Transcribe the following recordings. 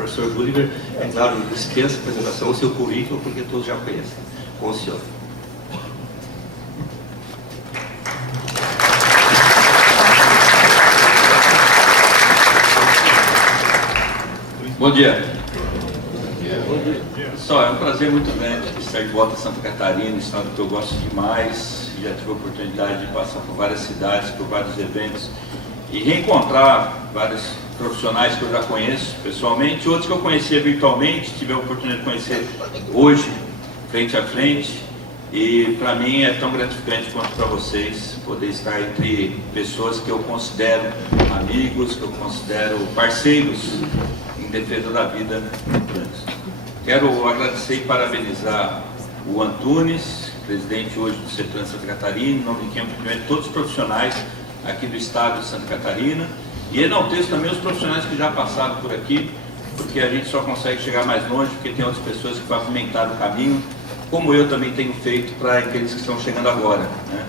professor Gulliver, é claro, dispensa a apresentação, o seu currículo, porque todos já conhecem. Com o senhor. Bom dia. Pessoal, é um prazer muito grande estar de volta a Santa Catarina, estado que eu gosto demais. Já tive a oportunidade de passar por várias cidades, por vários eventos e reencontrar vários profissionais que eu já conheço pessoalmente, outros que eu conhecia virtualmente, tive a oportunidade de conhecer hoje, frente a frente. E para mim é tão gratificante quanto para vocês poder estar entre pessoas que eu considero amigos, que eu considero parceiros em defesa da vida no trânsito. Quero agradecer e parabenizar o Antunes, presidente hoje do CETRAN Santa Catarina, em nome de quem eu cumprimento todos os profissionais aqui do estado de Santa Catarina, e enalteço também os profissionais que já passaram por aqui, porque a gente só consegue chegar mais longe porque tem outras pessoas que pavimentaram o caminho, como eu também tenho feito para aqueles que estão chegando agora, né?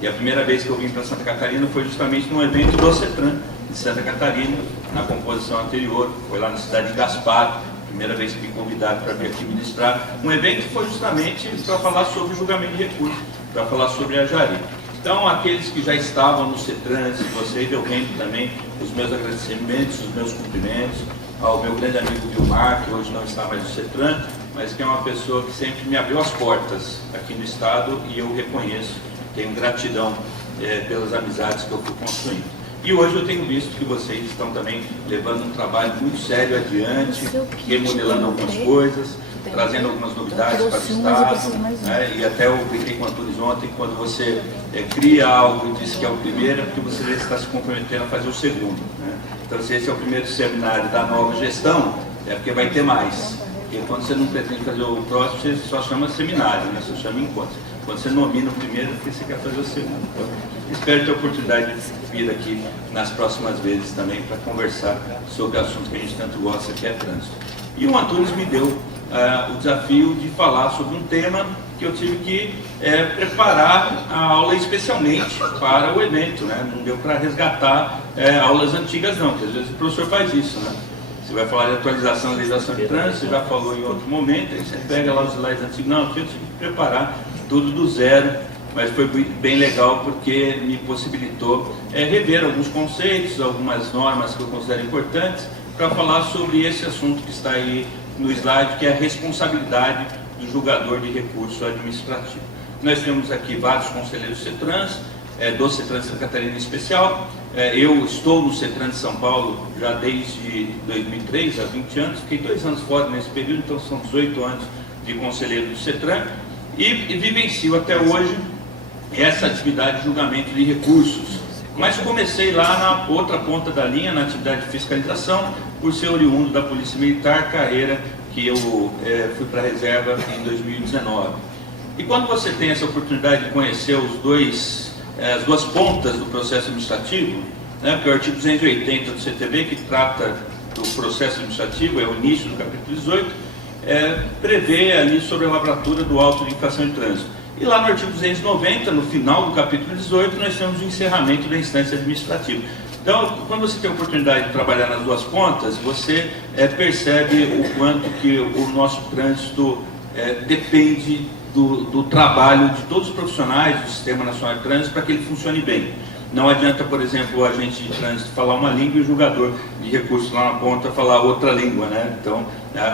E a primeira vez que eu vim para Santa Catarina foi justamente num evento do CETRAN de Santa Catarina, na composição anterior, foi lá na cidade de Gaspar, primeira vez que fui convidado para vir aqui ministrar. Um evento que foi justamente para falar sobre o julgamento de recursos, para falar sobre a Jari. Então, aqueles que já estavam no CETRAN, vocês, eu rendo também os meus agradecimentos, os meus cumprimentos ao meu grande amigo Vilmar, que hoje não está mais no CETRAN, mas que é uma pessoa que sempre me abriu as portas aqui no estado e eu reconheço, tenho gratidão pelas amizades que eu fui construindo. E hoje eu tenho visto que vocês estão também levando um trabalho muito sério adiante, remodelando algumas coisas, trazendo algumas novidades para o estado, né? E até eu brinquei com o Antunes ontem, quando você cria algo e diz que é o primeiro, é porque você já está se comprometendo a fazer o segundo, né? Então, se esse é o primeiro seminário da nova gestão, é porque vai ter mais. Porque quando você não pretende fazer o próximo, você só chama seminário, né? Você chama encontro. Quando você nomina o primeiro, é porque você quer fazer o segundo. Então, espero ter a oportunidade de vir aqui nas próximas vezes também para conversar sobre o assunto que a gente tanto gosta, que é trânsito. E o Antunes me deu o desafio de falar sobre um tema que eu tive que preparar a aula especialmente para o evento, né? Não deu para resgatar aulas antigas não, porque às vezes o professor faz isso, né? Você vai falar de atualização da legislação de trânsito, você já falou em outro momento, aí você pega lá os slides antigos. Não, aqui eu tive que preparar tudo do zero, mas foi bem legal porque me possibilitou rever alguns conceitos, algumas normas que eu considero importantes, para falar sobre esse assunto que está aí no slide, que é a responsabilidade do julgador de recurso administrativo. Nós temos aqui vários conselheiros CETRANs, do CETRAN de Santa Catarina em especial. Eu estou no CETRAN de São Paulo já desde 2003, há 20 anos, fiquei 2 anos fora nesse período, então são 18 anos de conselheiro do CETRAN, e vivencio até hoje essa atividade de julgamento de recursos. Mas comecei lá na outra ponta da linha, na atividade de fiscalização, por ser oriundo da Polícia Militar, carreira que eu fui para a reserva em 2019. E quando você tem essa oportunidade de conhecer as duas pontas do processo administrativo, né, porque o artigo 280 do CTB, que trata do processo administrativo, é o início do capítulo 18, prevê ali sobre a lavratura do auto de infração de trânsito. E lá no artigo 290, no final do capítulo 18, nós temos o encerramento da instância administrativa. Então, quando você tem a oportunidade de trabalhar nas duas pontas, você percebe o quanto que o nosso trânsito depende do trabalho de todos os profissionais do Sistema Nacional de Trânsito para que ele funcione bem. Não adianta, por exemplo, o agente de trânsito falar uma língua e o julgador de recursos lá na ponta falar outra língua, né? Então,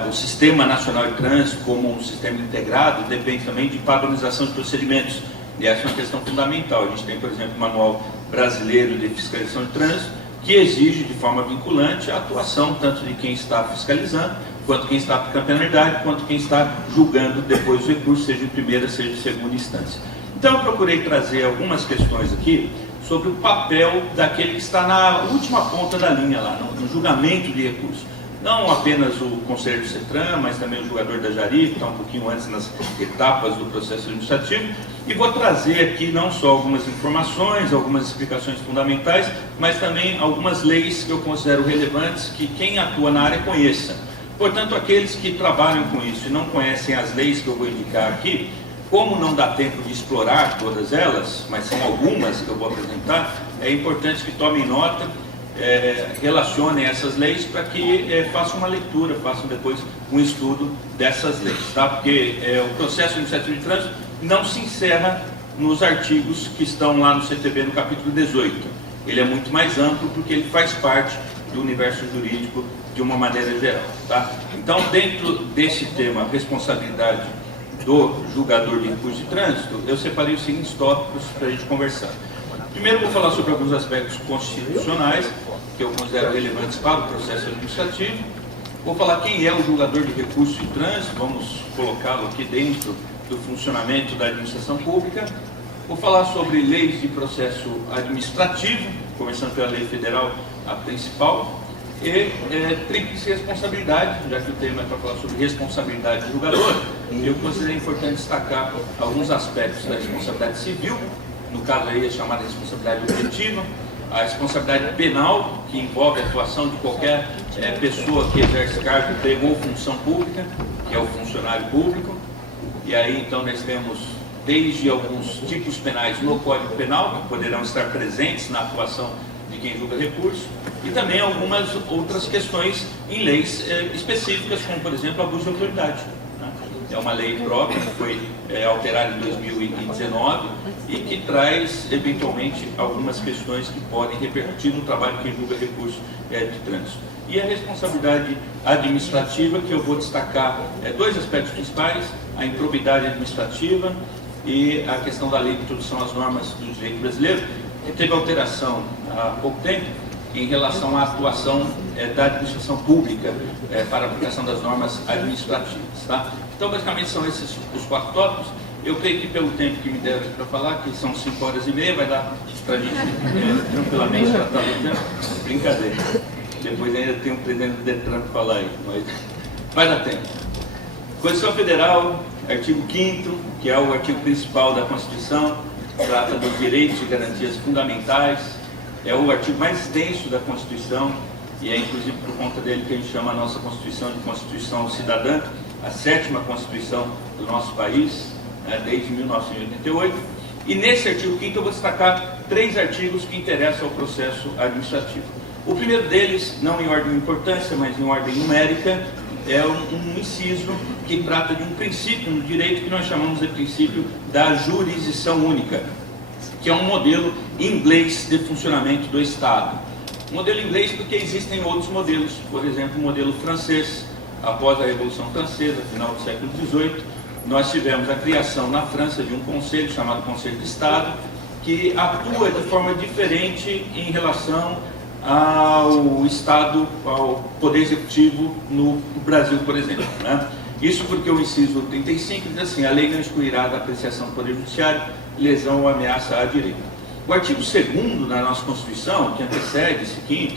o Sistema Nacional de Trânsito, como um sistema integrado, depende também de padronização de procedimentos. E essa é uma questão fundamental. A gente tem, por exemplo, o Manual Brasileiro de Fiscalização de Trânsito, que exige de forma vinculante a atuação tanto de quem está fiscalizando, quanto quem está aplicando penalidade, quanto quem está julgando depois o recurso, seja de primeira, seja de segunda instância. Então, eu procurei trazer algumas questões aqui sobre o papel daquele que está na última ponta da linha lá, no julgamento de recursos. Não apenas o conselheiro do CETRAN, mas também o julgador da Jari, que está um pouquinho antes nas etapas do processo administrativo. E vou trazer aqui não só algumas informações, algumas explicações fundamentais, mas também algumas leis que eu considero relevantes, que quem atua na área conheça. Portanto, aqueles que trabalham com isso e não conhecem as leis que eu vou indicar aqui, como não dá tempo de explorar todas elas, mas são algumas que eu vou apresentar, é importante que tomem nota. relacionem essas leis para que façam uma leitura, façam depois um estudo dessas leis, tá? Porque o processo administrativo de trânsito não se encerra nos artigos que estão lá no CTB no capítulo 18. Ele é muito mais amplo porque ele faz parte do universo jurídico de uma maneira geral, tá? Então, dentro desse tema, responsabilidade do julgador de recurso de trânsito, eu separei os seguintes tópicos para a gente conversar. Primeiro, vou falar sobre alguns aspectos constitucionais que eu considero relevantes para o processo administrativo. Vou falar quem é o julgador de recurso de trânsito, vamos colocá-lo aqui dentro do funcionamento da administração pública. Vou falar sobre leis de processo administrativo, começando pela lei federal, a principal, e tríplice responsabilidade, já que o tema é para falar sobre responsabilidade do julgador. Eu considero importante destacar alguns aspectos da responsabilidade civil, no caso aí é chamada responsabilidade objetiva, a responsabilidade penal, que envolve a atuação de qualquer pessoa que exerce cargo, emprego ou função pública, que é o funcionário público. E aí então nós temos desde alguns tipos penais no Código Penal, que poderão estar presentes na atuação de quem julga recurso, e também algumas outras questões em leis específicas, como por exemplo abuso de autoridade. É uma lei própria que foi alterada em 2019 e que traz, eventualmente, algumas questões que podem repercutir no trabalho de quem julga recurso de trânsito. E a responsabilidade administrativa, que eu vou destacar dois aspectos principais: a improbidade administrativa e a questão da lei de introdução às normas do direito brasileiro, que teve alteração há pouco tempo em relação à atuação da administração pública para a aplicação das normas administrativas, tá? Então, basicamente, são esses os quatro tópicos. Eu creio que pelo tempo que me deram para falar, que são 5h30, vai dar para a gente tranquilamente tratar do tempo. Brincadeira. Depois ainda tem um presidente do Detran para falar aí, mas vai dar tempo. Constituição Federal, artigo 5º, que é o artigo principal da Constituição, trata dos direitos e garantias fundamentais. É o artigo mais extenso da Constituição e é inclusive por conta dele que a gente chama a nossa Constituição de Constituição Cidadã, a 7ª Constituição do nosso país, desde 1988. E nesse artigo 5º eu vou destacar 3 artigos que interessam ao processo administrativo. O primeiro deles, não em ordem de importância, mas em ordem numérica, é um inciso que trata de um princípio no direito que nós chamamos de princípio da jurisdição única, que é um modelo inglês de funcionamento do Estado. Modelo inglês porque existem outros modelos, por exemplo, o modelo francês. Após a Revolução Francesa, final do século XVIII, nós tivemos a criação na França de um conselho chamado Conselho de Estado, que atua de forma diferente em relação ao Estado, ao Poder Executivo no Brasil, por exemplo, né? Isso porque o inciso 35 diz assim: a lei não excluirá da apreciação do Poder Judiciário lesão ou ameaça à direito. O artigo 2º da nossa Constituição, que antecede esse 5º,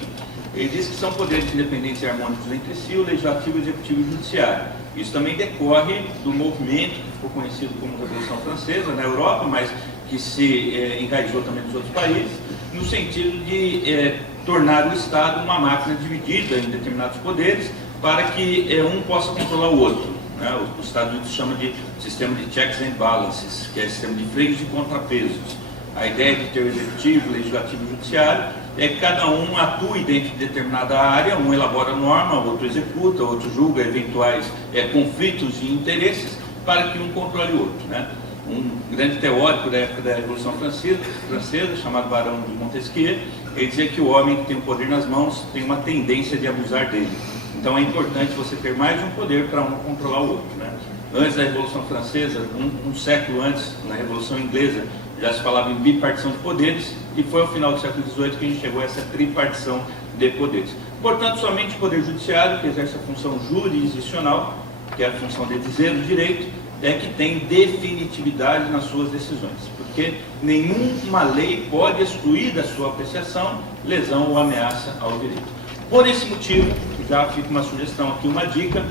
ele diz que são poderes independentes e harmônicos entre si, o Legislativo, o Executivo e o Judiciário. Isso também decorre do movimento que ficou conhecido como Revolução Francesa na Europa, mas que se enraizou também nos outros países, no sentido de tornar o Estado uma máquina dividida em determinados poderes para que um possa controlar o outro, né? Os Estados Unidos chamam de sistema de checks and balances, que é sistema de freios e contrapesos. A ideia de ter o Executivo, o Legislativo e o Judiciário é que cada um atue dentro de determinada área, um elabora a norma, o outro executa, o outro julga eventuais conflitos de interesses para que um controle o outro, né? Um grande teórico da época da Revolução Francesa, chamado Barão de Montesquieu, ele dizia que o homem que tem o poder nas mãos tem uma tendência de abusar dele. Então é importante você ter mais de um poder para um controlar o outro, né? Antes da Revolução Francesa, um século antes, na Revolução Inglesa, já se falava em bipartição de poderes, e foi ao final do século XVIII que a gente chegou a essa tripartição de poderes. Portanto, somente o Poder Judiciário, que exerce a função jurisdicional, que é a função de dizer o direito, é que tem definitividade nas suas decisões, porque nenhuma lei pode excluir da sua apreciação lesão ou ameaça ao direito. Por esse motivo, já fica uma sugestão aqui, uma dica,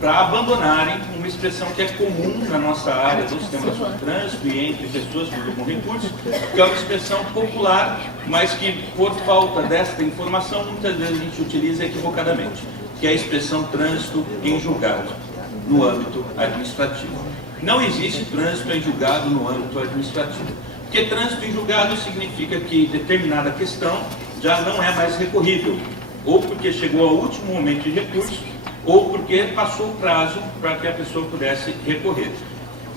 para abandonarem uma expressão que é comum na nossa área do sistema nacional de trânsito e entre pessoas que julgam recursos, que é uma expressão popular, mas que por falta desta informação muitas vezes a gente utiliza equivocadamente, que é a expressão trânsito em julgado, no âmbito administrativo. Não existe trânsito em julgado no âmbito administrativo, porque trânsito em julgado significa que determinada questão já não é mais recorrível, ou porque chegou ao último momento de recurso, ou porque passou o prazo para que a pessoa pudesse recorrer.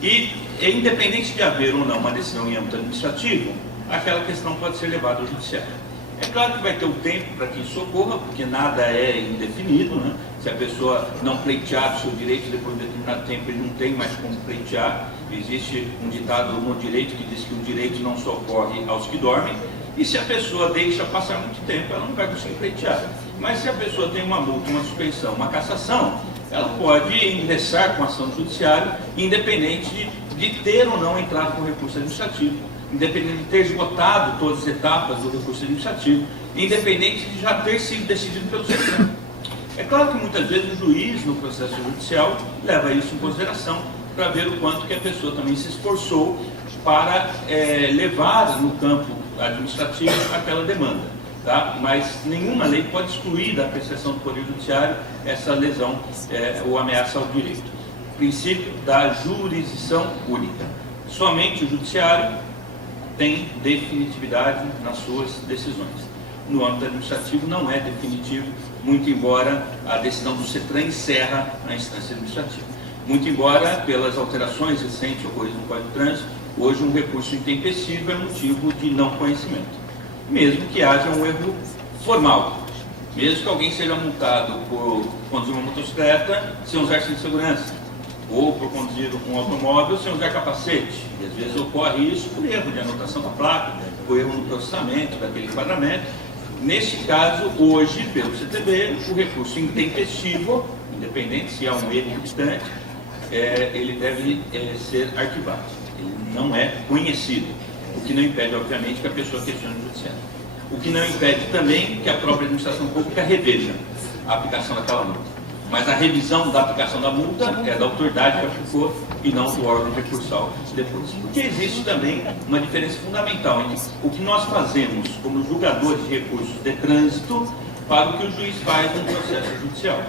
E, independente de haver ou não uma decisão em âmbito administrativo, aquela questão pode ser levada ao judiciário. É claro que vai ter o tempo para que isso ocorra, porque nada é indefinido, né? Se a pessoa não pleitear o seu direito depois de determinado tempo, ele não tem mais como pleitear. Existe um ditado no direito que diz que o direito não socorre aos que dormem, e se a pessoa deixa passar muito tempo, ela não vai conseguir pleitear. Mas se a pessoa tem uma multa, uma suspensão, uma cassação, ela pode ingressar com ação do judiciário, independente de ter ou não entrado com recurso administrativo, independente de ter esgotado todas as etapas do recurso administrativo, independente de já ter sido decidido pelo Supremo. É claro que muitas vezes o juiz, no processo judicial, leva isso em consideração para ver o quanto que a pessoa também se esforçou para levar no campo administrativo aquela demanda. Tá? Mas nenhuma lei pode excluir da apreciação do Poder Judiciário essa lesão ou ameaça ao direito. Princípio da jurisdição única. Somente o Judiciário tem definitividade nas suas decisões. No âmbito administrativo não é definitivo, muito embora a decisão do CETRAN encerra a instância administrativa. Muito embora, pelas alterações recentes ocorridas no Código de Trânsito, hoje um recurso intempestivo é motivo de não conhecimento. Mesmo que haja um erro formal. Mesmo que alguém seja multado por conduzir uma motocicleta sem usar cinto de segurança, ou por conduzir um automóvel sem usar capacete. E às vezes ocorre isso por erro de anotação da placa, por erro no processamento daquele enquadramento. Neste caso, hoje, pelo CTB, o recurso intempestivo, independente se há um erro distante, ele deve ser arquivado. Ele não é conhecido. O que não impede, obviamente, que a pessoa questione o judiciário. O que não impede também que a própria administração pública reveja a aplicação daquela multa. Mas a revisão da aplicação da multa é da autoridade que aplicou e não do órgão recursal depois. Porque existe também uma diferença fundamental entre o que nós fazemos como julgadores de recursos de trânsito para o que o juiz faz no processo judicial.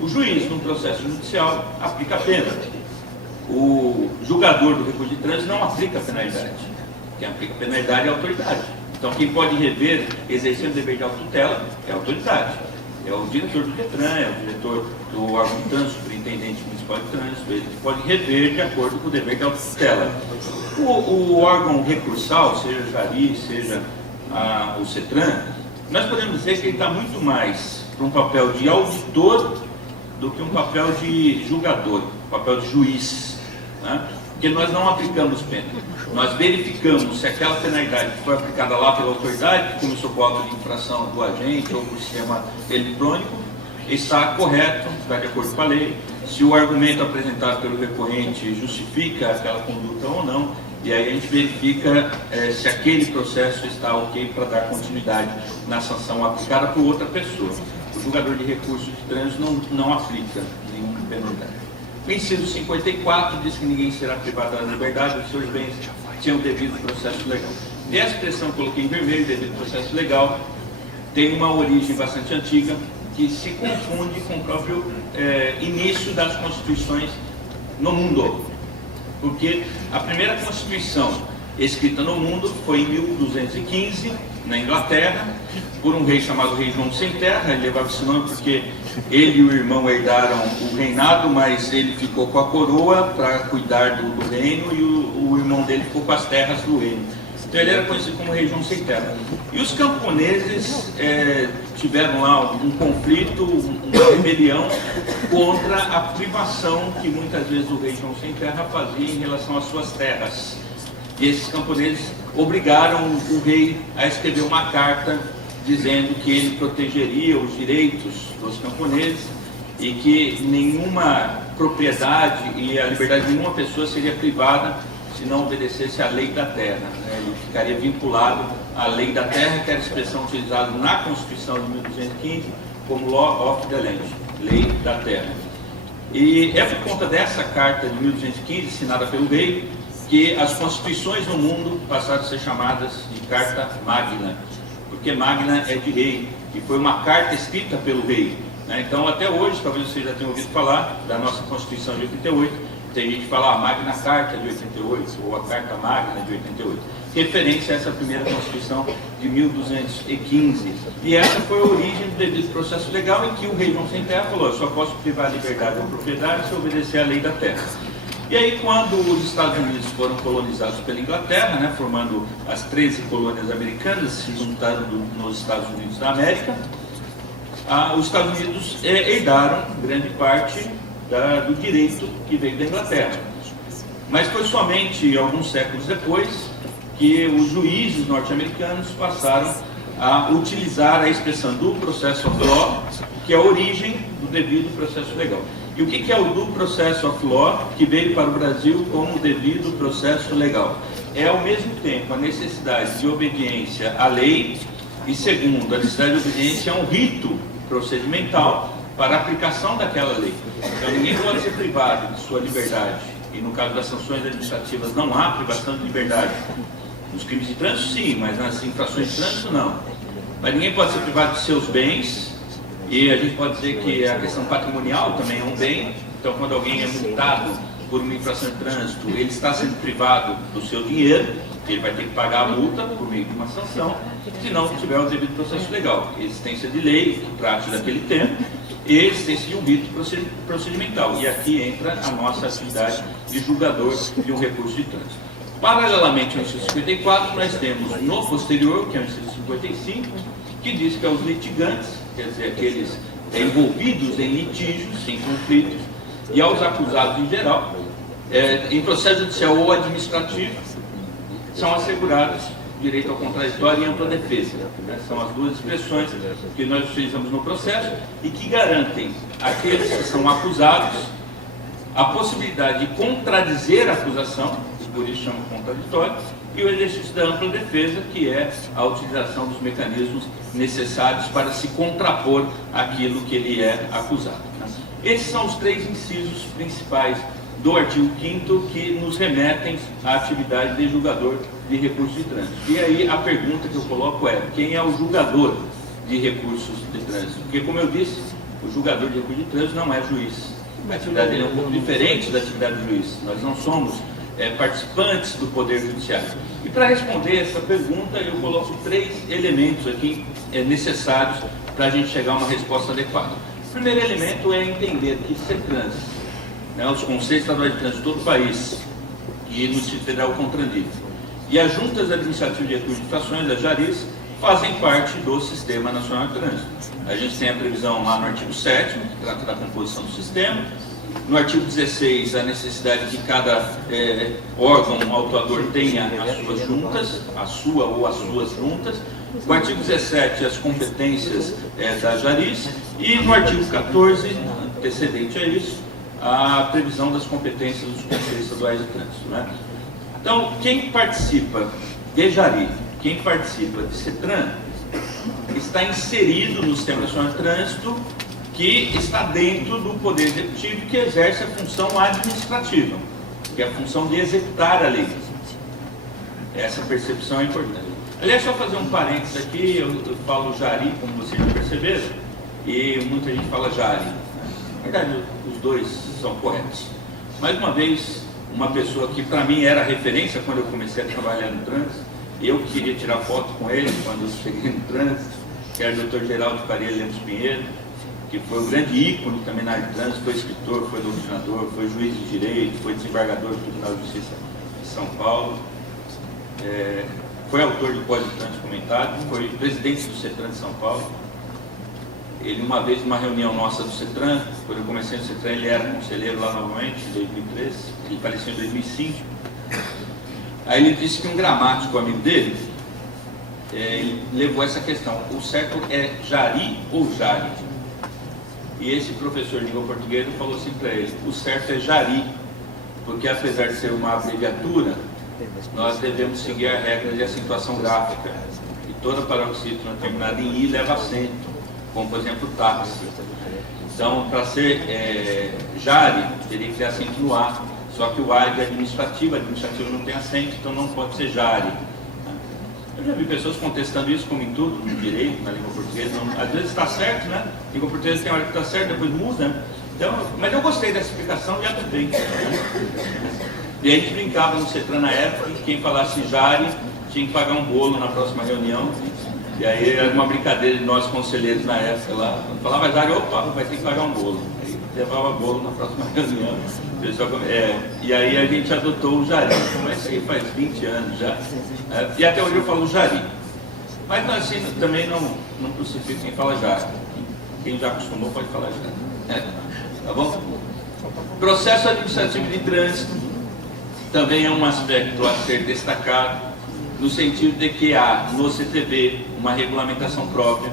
O juiz, no processo judicial, aplica a pena. O julgador do recurso de trânsito não aplica a penalidade. Quem aplica a penalidade é a autoridade. Então, quem pode rever, exercendo o dever de autotutela, é a autoridade. É o diretor do DETRAN, é o diretor do órgão de trânsito, superintendente municipal de trânsito, ele pode rever de acordo com o dever de autotutela. O órgão recursal, seja o JARI, seja o CETRAN, nós podemos dizer que ele está muito mais para um papel de auditor do que um papel de julgador, um papel de juiz, né? Porque nós não aplicamos pena. Nós verificamos se aquela penalidade que foi aplicada lá pela autoridade, que começou com o auto de infração do agente ou por sistema eletrônico, está correto, está de acordo com a lei, se o argumento apresentado pelo recorrente justifica aquela conduta ou não, e aí a gente verifica se aquele processo está ok para dar continuidade na sanção aplicada por outra pessoa. O julgador de recurso de trânsito não aplica nenhuma penalidade. O inciso 54 diz que ninguém será privado da liberdade dos seus bens sem o devido processo legal. E essa expressão que coloquei em vermelho, devido processo legal, tem uma origem bastante antiga que se confunde com o próprio início das constituições no mundo. Porque a primeira constituição escrita no mundo foi em 1215, na Inglaterra, por um rei chamado Rei João Sem Terra. Ele levava esse nome porque ele e o irmão herdaram o reinado, mas ele ficou com a coroa para cuidar do reino e o irmão dele ficou com as terras do reino. Então ele era conhecido como Rei João Sem Terra. E os camponeses tiveram lá um conflito, uma rebelião contra a privação que muitas vezes o Rei João Sem Terra fazia em relação às suas terras. E esses camponeses obrigaram o rei a escrever uma carta dizendo que ele protegeria os direitos dos camponeses e que nenhuma propriedade e a liberdade de nenhuma pessoa seria privada se não obedecesse à lei da terra. Ele ficaria vinculado à lei da terra, que era a expressão utilizada na Constituição de 1215 como Law of the Land, lei da terra. E é por conta dessa carta de 1215, assinada pelo rei, que as constituições no mundo passaram a ser chamadas de Carta Magna, porque Magna é de rei, e foi uma carta escrita pelo rei. Então, até hoje, talvez vocês já tenham ouvido falar da nossa Constituição de 88, tem gente que fala a Magna Carta de 88, ou a Carta Magna de 88. referência a essa primeira Constituição de 1215. E essa foi a origem do devido processo legal, em que o rei João Sem Terra falou: eu só posso privar a liberdade ou propriedade se obedecer à lei da terra. E aí, quando os Estados Unidos foram colonizados pela Inglaterra, né, formando as 13 colônias americanas, se juntando nos Estados Unidos da América, os Estados Unidos herdaram grande parte do direito que veio da Inglaterra. Mas foi somente alguns séculos depois que os juízes norte-americanos passaram a utilizar a expressão due process of law, que é a origem do devido processo legal. E o que é o due process of law, que veio para o Brasil como devido processo legal? É, ao mesmo tempo, a necessidade de obediência à lei e, segundo, a necessidade de obediência a um rito procedimental para a aplicação daquela lei. Então, ninguém pode ser privado de sua liberdade, e no caso das sanções administrativas não há privação de liberdade. Nos crimes de trânsito, sim, mas nas infrações de trânsito, não. Mas ninguém pode ser privado de seus bens, e a gente pode dizer que a questão patrimonial também é um bem. Então, quando alguém é multado por uma infração de trânsito, ele está sendo privado do seu dinheiro, ele vai ter que pagar a multa por meio de uma sanção, se não tiver o devido processo legal. Existência de lei que trate daquele tempo e existência de um rito procedimental. E aqui entra a nossa atividade de julgador de um recurso de trânsito. Paralelamente ao inciso 54, nós temos no posterior, que é o inciso 55, que diz que aos litigantes, quer dizer, aqueles envolvidos em litígios, em conflitos, e aos acusados em geral, em processo judicial ou administrativo, são assegurados direito ao contraditório e ampla defesa. São as duas expressões que nós utilizamos no processo e que garantem àqueles que são acusados a possibilidade de contradizer a acusação, por isso chama contraditório, e o exercício da ampla defesa, que é a utilização dos mecanismos necessários para se contrapor àquilo que ele é acusado. Esses são os três incisos principais do artigo 5º que nos remetem à atividade de julgador de recursos de trânsito. E aí a pergunta que eu coloco é: quem é o julgador de recursos de trânsito? Porque, como eu disse, o julgador de recursos de trânsito não é juiz. A atividade dele é um pouco diferente da atividade do juiz. Nós não somos participantes do Poder Judiciário. E para responder essa pergunta, eu coloco três elementos aqui necessários para a gente chegar a uma resposta adequada. O primeiro elemento é entender que CETRANS, os Conselhos Estaduais de Trânsito de todo o país, e no Distrito Federal o CONTRANDIF, e as Juntas Administrativas de Recursos de Infrações, as JARIs, fazem parte do Sistema Nacional de Trânsito. A gente tem a previsão lá no artigo 7º, que trata da composição do sistema. No artigo 16, a necessidade de que cada órgão autuador tenha as suas juntas, a sua ou as suas juntas. No artigo 17, as competências da JARIs. E no artigo 14, antecedente a isso, a previsão das competências dos Conselhos Estaduais de Trânsito. Né? Então, quem participa de JARI, quem participa de CETRAN, está inserido no Sistema Nacional de Trânsito, que está dentro do Poder Executivo, que exerce a função administrativa, que é a função de executar a lei. Essa percepção é importante. Aliás, só fazer um parênteses aqui, eu falo JARI, como vocês já perceberam, e muita gente fala JARI. Na verdade, os dois são corretos. Mais uma vez, uma pessoa que para mim era referência quando eu comecei a trabalhar no trânsito, eu queria tirar foto com ele quando eu cheguei no trânsito, que era o Dr. Geraldo Faria Lemos Pinheiro, que foi um grande ícone também na área de trânsito, foi escritor, foi doutrinador, foi juiz de direito, foi desembargador do Tribunal de Justiça de São Paulo, foi autor de Código de Trânsito Comentado, foi presidente do CETRAN de São Paulo. Ele, uma vez, numa reunião nossa do CETRAN, quando eu comecei no CETRAN, ele era conselheiro lá novamente, em 2013, ele faleceu em 2005. Aí ele disse que um gramático amigo dele, ele levou essa questão: o certo é JARI ou JARI? E esse professor de língua portuguesa falou assim para ele: o certo é JARI, porque apesar de ser uma abreviatura, nós devemos seguir a regra de acentuação gráfica. E toda paroxítona terminada em I leva acento, como por exemplo táxi. Então, para ser JARI, teria que ter acento no A. Só que o A é de administrativo não tem acento, então não pode ser JARI. Eu já vi pessoas contestando isso, como em tudo, no direito, na língua portuguesa. Às vezes está certo, né? A língua portuguesa tem hora que está certo, depois muda. Né? Então, mas eu gostei dessa explicação e adotei. E a gente brincava no CETRAN na época, que quem falasse JARI tinha que pagar um bolo na próxima reunião. E aí era uma brincadeira de nós conselheiros na época lá. Falava, mas opa, vai ter que pagar um bolo. Aí levava bolo na próxima reunião. E aí a gente adotou o Jari. Mas isso aí faz 20 anos já. E até hoje eu falo Jari. Mas assim, também não crucifico quem fala Jari. Quem já acostumou pode falar Jari. Tá bom? Processo administrativo de trânsito também é um aspecto a ser destacado, no sentido de que há no CTB uma regulamentação própria,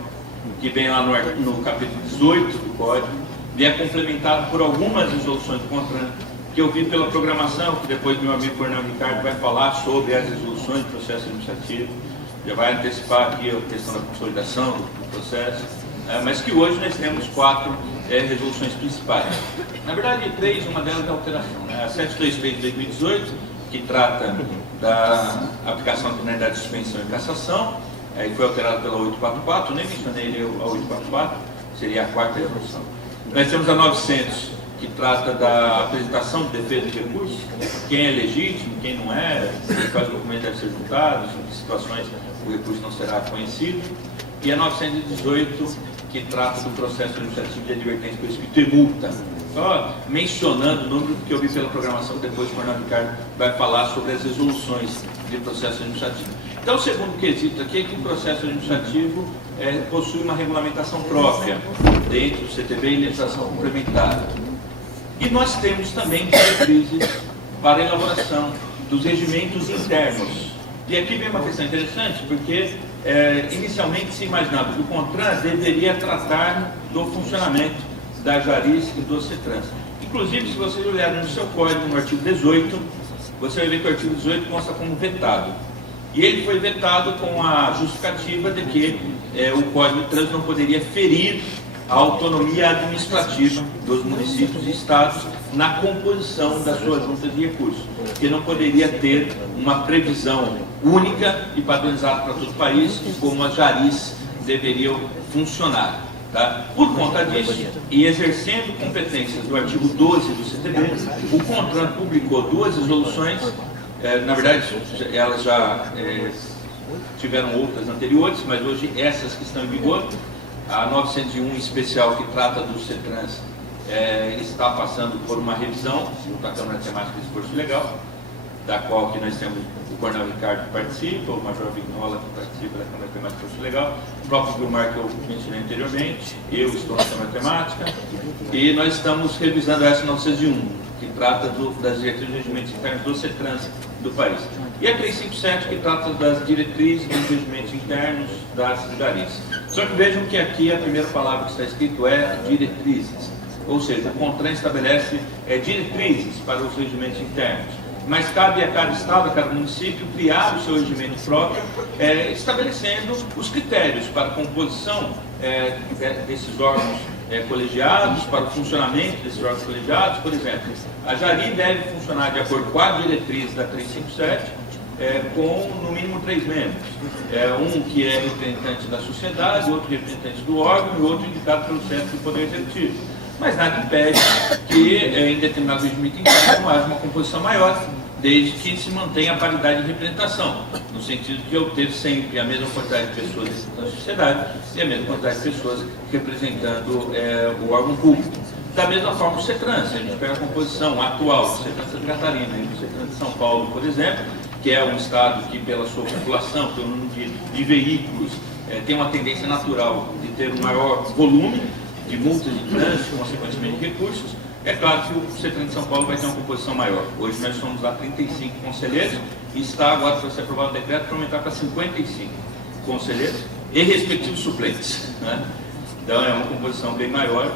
que vem lá no capítulo 18 do Código, e é complementado por algumas resoluções do CONTRAN, que eu vi pela programação, que depois meu amigo Fernando Ricardo vai falar sobre as resoluções do processo administrativo, já vai antecipar aqui a questão da consolidação do processo, mas que hoje nós temos 4 resoluções principais. Na verdade, 3, uma delas é a alteração, né? A 723 de 2018, que trata da aplicação da penalidade de suspensão e cassação, aí foi alterada pela 844, nem mencionei a 844, seria a 4ª resolução. Nós temos a 900, que trata da apresentação de defesa de recursos, quem é legítimo, quem não é, quais documentos devem ser juntados, em que situações o recurso não será conhecido, e a 918, que trata do processo administrativo de advertência por escrito e multa. Só mencionando o número que eu vi pela programação, depois o Fernando Ricardo vai falar sobre as resoluções de processo administrativo. Então, o segundo quesito aqui é que o processo administrativo possui uma regulamentação própria dentro do CTB e legislação complementar. E nós temos também diretrizes para a elaboração dos regimentos internos. E aqui vem uma questão interessante, porque inicialmente se imaginava que o CONTRAN deveria tratar do funcionamento da Jaris e do CETRANS. Inclusive, se vocês olharem no seu código, no artigo 18, você vai ver que o artigo 18 consta como vetado. E ele foi vetado com a justificativa de que o Código de Trânsito não poderia ferir a autonomia administrativa dos municípios e estados na composição das suas juntas de recursos, que não poderia ter uma previsão única e padronizada para todo o país, como as Jaris deveriam funcionar. Tá? Por conta disso, e exercendo competências do artigo 12 do CTB, o CONTRAN publicou 2 resoluções, na verdade elas já tiveram outras anteriores, mas hoje essas que estão em vigor. A 901 em especial, que trata do CETRANS, está passando por uma revisão junto à Câmara Temática de Esforço Legal, da qual que nós temos o Coronel Ricardo que participa, o Major Vignola que participa da Câmara Temática de Esforço Legal, o próprio Vilmar que eu mencionei anteriormente, eu estou na Câmara Temática, e nós estamos revisando essa 901, que trata das diretrizes e regimentos internos do CETRANS do país. E a 357, que trata das diretrizes e regimentos internos das Jaris. Só que vejam que aqui a primeira palavra que está escrito é diretrizes, ou seja, o CONTRAN estabelece diretrizes para os regimentos internos, mas cabe a cada estado, a cada município criar o seu regimento próprio, estabelecendo os critérios para a composição desses órgãos colegiados, para o funcionamento desses órgãos colegiados. Por exemplo, a Jari deve funcionar de acordo com a diretriz da 357, com no mínimo 3 membros. Um que é representante da sociedade, outro representante do órgão e outro indicado pelo chefe do Poder Executivo. Mas nada impede que em determinado regimento interno haja uma composição maior, desde que se mantenha a paridade de representação, no sentido de eu ter sempre a mesma quantidade de pessoas representando a sociedade e a mesma quantidade de pessoas representando o órgão público. Da mesma forma o CETRANS, a gente pega a composição atual do CETRANS Santa Catarina e do CETRANS de São Paulo, por exemplo, que é um estado que, pela sua população, pelo número de veículos, tem uma tendência natural de ter um maior volume de multas de trânsito, consequentemente de recursos. É claro que o CETRAN de São Paulo vai ter uma composição maior. Hoje nós somos lá 35 conselheiros e está agora para ser aprovado o decreto para aumentar para 55 conselheiros e respectivos suplentes, né? Então é uma composição bem maior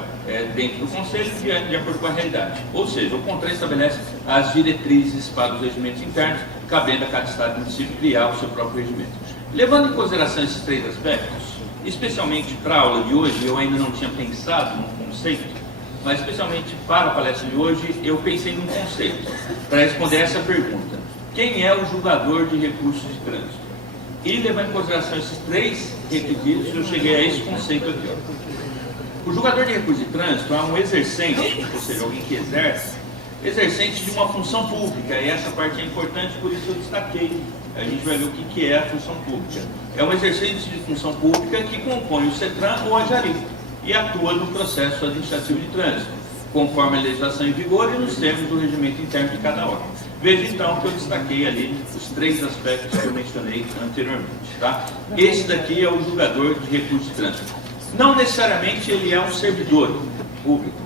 dentro do conselho de acordo com a realidade. Ou seja, o CONTRAN estabelece as diretrizes para os regimentos internos, cabendo a cada estado e município criar o seu próprio regimento. Levando em consideração esses 3 aspectos, especialmente para a aula de hoje, eu ainda não tinha pensado no conceito, mas especialmente para a palestra de hoje, eu pensei num conceito para responder essa pergunta: quem é o julgador de recursos de trânsito? E levando em consideração esses 3 requisitos, eu cheguei a esse conceito aqui. O julgador de recursos de trânsito é um exercente, ou seja, alguém que exercente de uma função pública, e essa parte é importante, por isso eu destaquei a gente vai ver o que é a função pública. É um exercício de função pública que compõe o CETRAN ou a JARI e atua no processo administrativo de trânsito, conforme a legislação em vigor e nos termos do regimento interno de cada órgão. Veja então que eu destaquei ali os 3 aspectos que eu mencionei anteriormente. Tá? Esse daqui é o julgador de recurso de trânsito. Não necessariamente ele é um servidor público,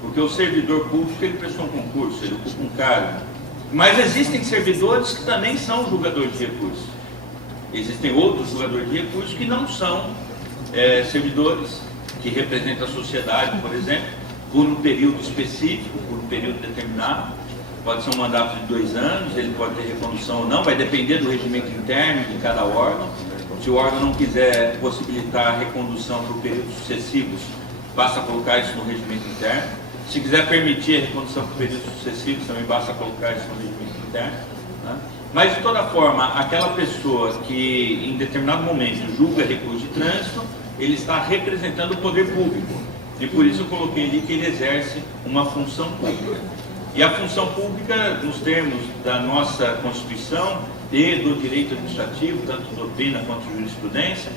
porque o servidor público ele prestou um concurso, ele ocupa um cargo. Mas existem servidores que também são julgadores de recursos. Existem outros julgadores de recursos que não são servidores, que representam a sociedade, por exemplo, por um período específico, por um período determinado. Pode ser um mandato de 2 anos, ele pode ter recondução ou não, vai depender do regimento interno de cada órgão. Se o órgão não quiser possibilitar a recondução por períodos sucessivos, basta colocar isso no regimento interno. Se quiser permitir a recondução por períodos sucessivos, também basta colocar isso no regimento interno. Né? Mas, de toda forma, aquela pessoa que, em determinado momento, julga recurso de trânsito, ele está representando o poder público. E por isso eu coloquei ali que ele exerce uma função pública. E a função pública, nos termos da nossa Constituição e do direito administrativo, tanto doutrina quanto jurisprudência,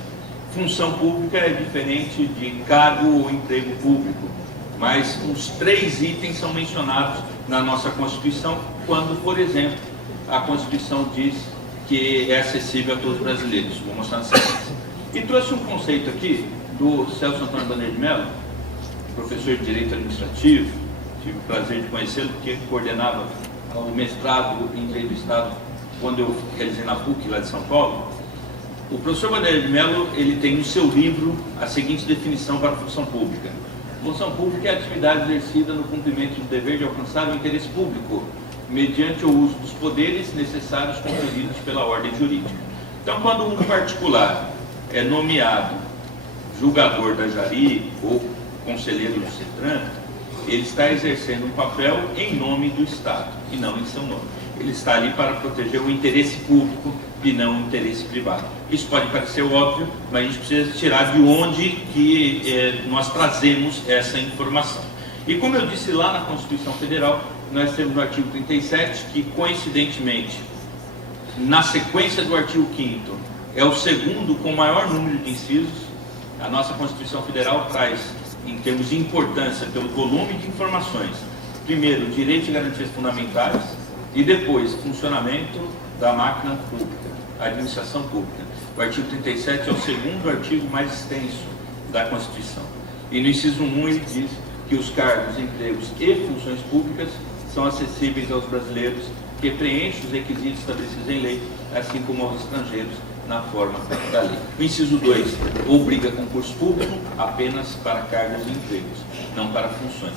função pública é diferente de cargo ou emprego público. Mas os 3 itens são mencionados na nossa Constituição, quando, por exemplo, a Constituição diz que é acessível a todos os brasileiros. Vou mostrar na sequência. E trouxe um conceito aqui do Celso Antônio Bandeira de Mello, professor de Direito Administrativo. Tive o prazer de conhecê-lo, porque coordenava o mestrado em Direito do Estado quando eu realizei na PUC, lá de São Paulo. O professor Bandeira de Mello, ele tem no seu livro a seguinte definição para a função pública. Função pública é a atividade exercida no cumprimento do dever de alcançar o interesse público, mediante o uso dos poderes necessários conferidos pela ordem jurídica. Então, quando um particular é nomeado julgador da JARI ou conselheiro do CETRAN, ele está exercendo um papel em nome do Estado e não em seu nome. Ele está ali para proteger o interesse público e não o interesse privado. Isso pode parecer óbvio, mas a gente precisa tirar de onde que nós trazemos essa informação. E como eu disse lá na Constituição Federal, nós temos no artigo 37, que coincidentemente, na sequência do artigo 5º, é o segundo com maior número de incisos. A nossa Constituição Federal traz, em termos de importância, pelo volume de informações, primeiro, direitos e garantias fundamentais, e depois, funcionamento da máquina pública, a administração pública. O artigo 37 é o segundo artigo mais extenso da Constituição. E no inciso 1 ele diz que os cargos, empregos e funções públicas são acessíveis aos brasileiros que preenchem os requisitos estabelecidos em lei, assim como aos estrangeiros, na forma da lei. O inciso 2 obriga concurso público apenas para cargos e empregos, não para funções.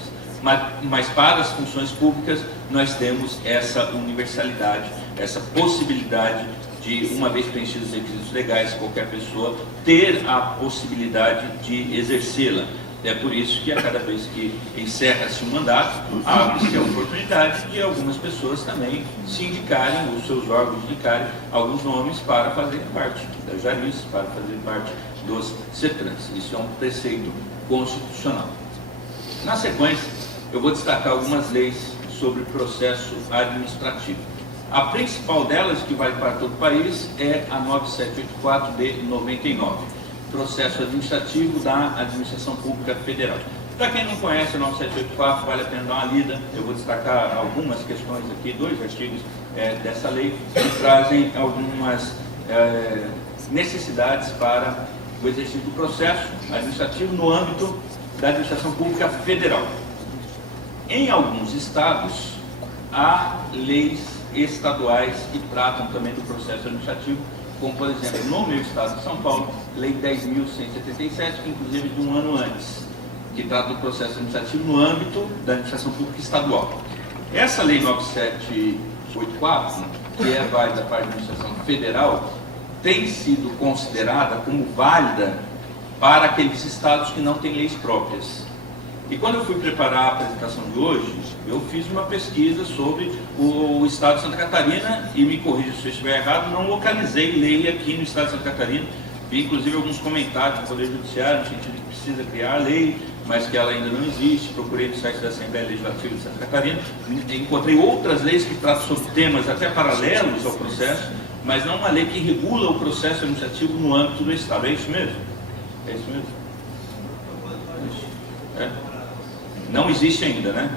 Mas para as funções públicas nós temos essa universalidade, essa possibilidade de, uma vez preenchidos os requisitos legais, qualquer pessoa ter a possibilidade de exercê-la. É por isso que a cada vez que encerra-se um mandato, abre-se a oportunidade de algumas pessoas também se indicarem, os seus órgãos indicarem alguns nomes para fazer parte das JARIs, para fazer parte dos CETRANs. Isso é um preceito constitucional. Na sequência, eu vou destacar algumas leis sobre processo administrativo. A principal delas, que vale para todo o país, é a 9784 de 99. Processo administrativo da Administração Pública Federal. Para quem não conhece a 9784, vale a pena dar uma lida. Eu vou destacar algumas questões aqui, 2 artigos dessa lei, que trazem algumas necessidades para o exercício do processo administrativo no âmbito da Administração Pública Federal. Em alguns estados, há leis estaduais que tratam também do processo administrativo, como, por exemplo, no meu estado de São Paulo, Lei 10.177, que inclusive de um ano antes, que trata do processo administrativo no âmbito da administração pública estadual. Essa Lei 9784, que é válida para a administração federal, tem sido considerada como válida para aqueles estados que não têm leis próprias. E quando eu fui preparar a apresentação de hoje, eu fiz uma pesquisa sobre o estado de Santa Catarina, e me corrija se eu estiver errado, não localizei lei aqui no estado de Santa Catarina. Vi inclusive alguns comentários do Poder Judiciário no sentido de que precisa criar lei, mas que ela ainda não existe. Procurei no site da Assembleia Legislativa de Santa Catarina, encontrei outras leis que tratam sobre temas até paralelos ao processo, mas não uma lei que regula o processo administrativo no âmbito do Estado. É isso mesmo? É isso mesmo? É. Não existe ainda, né?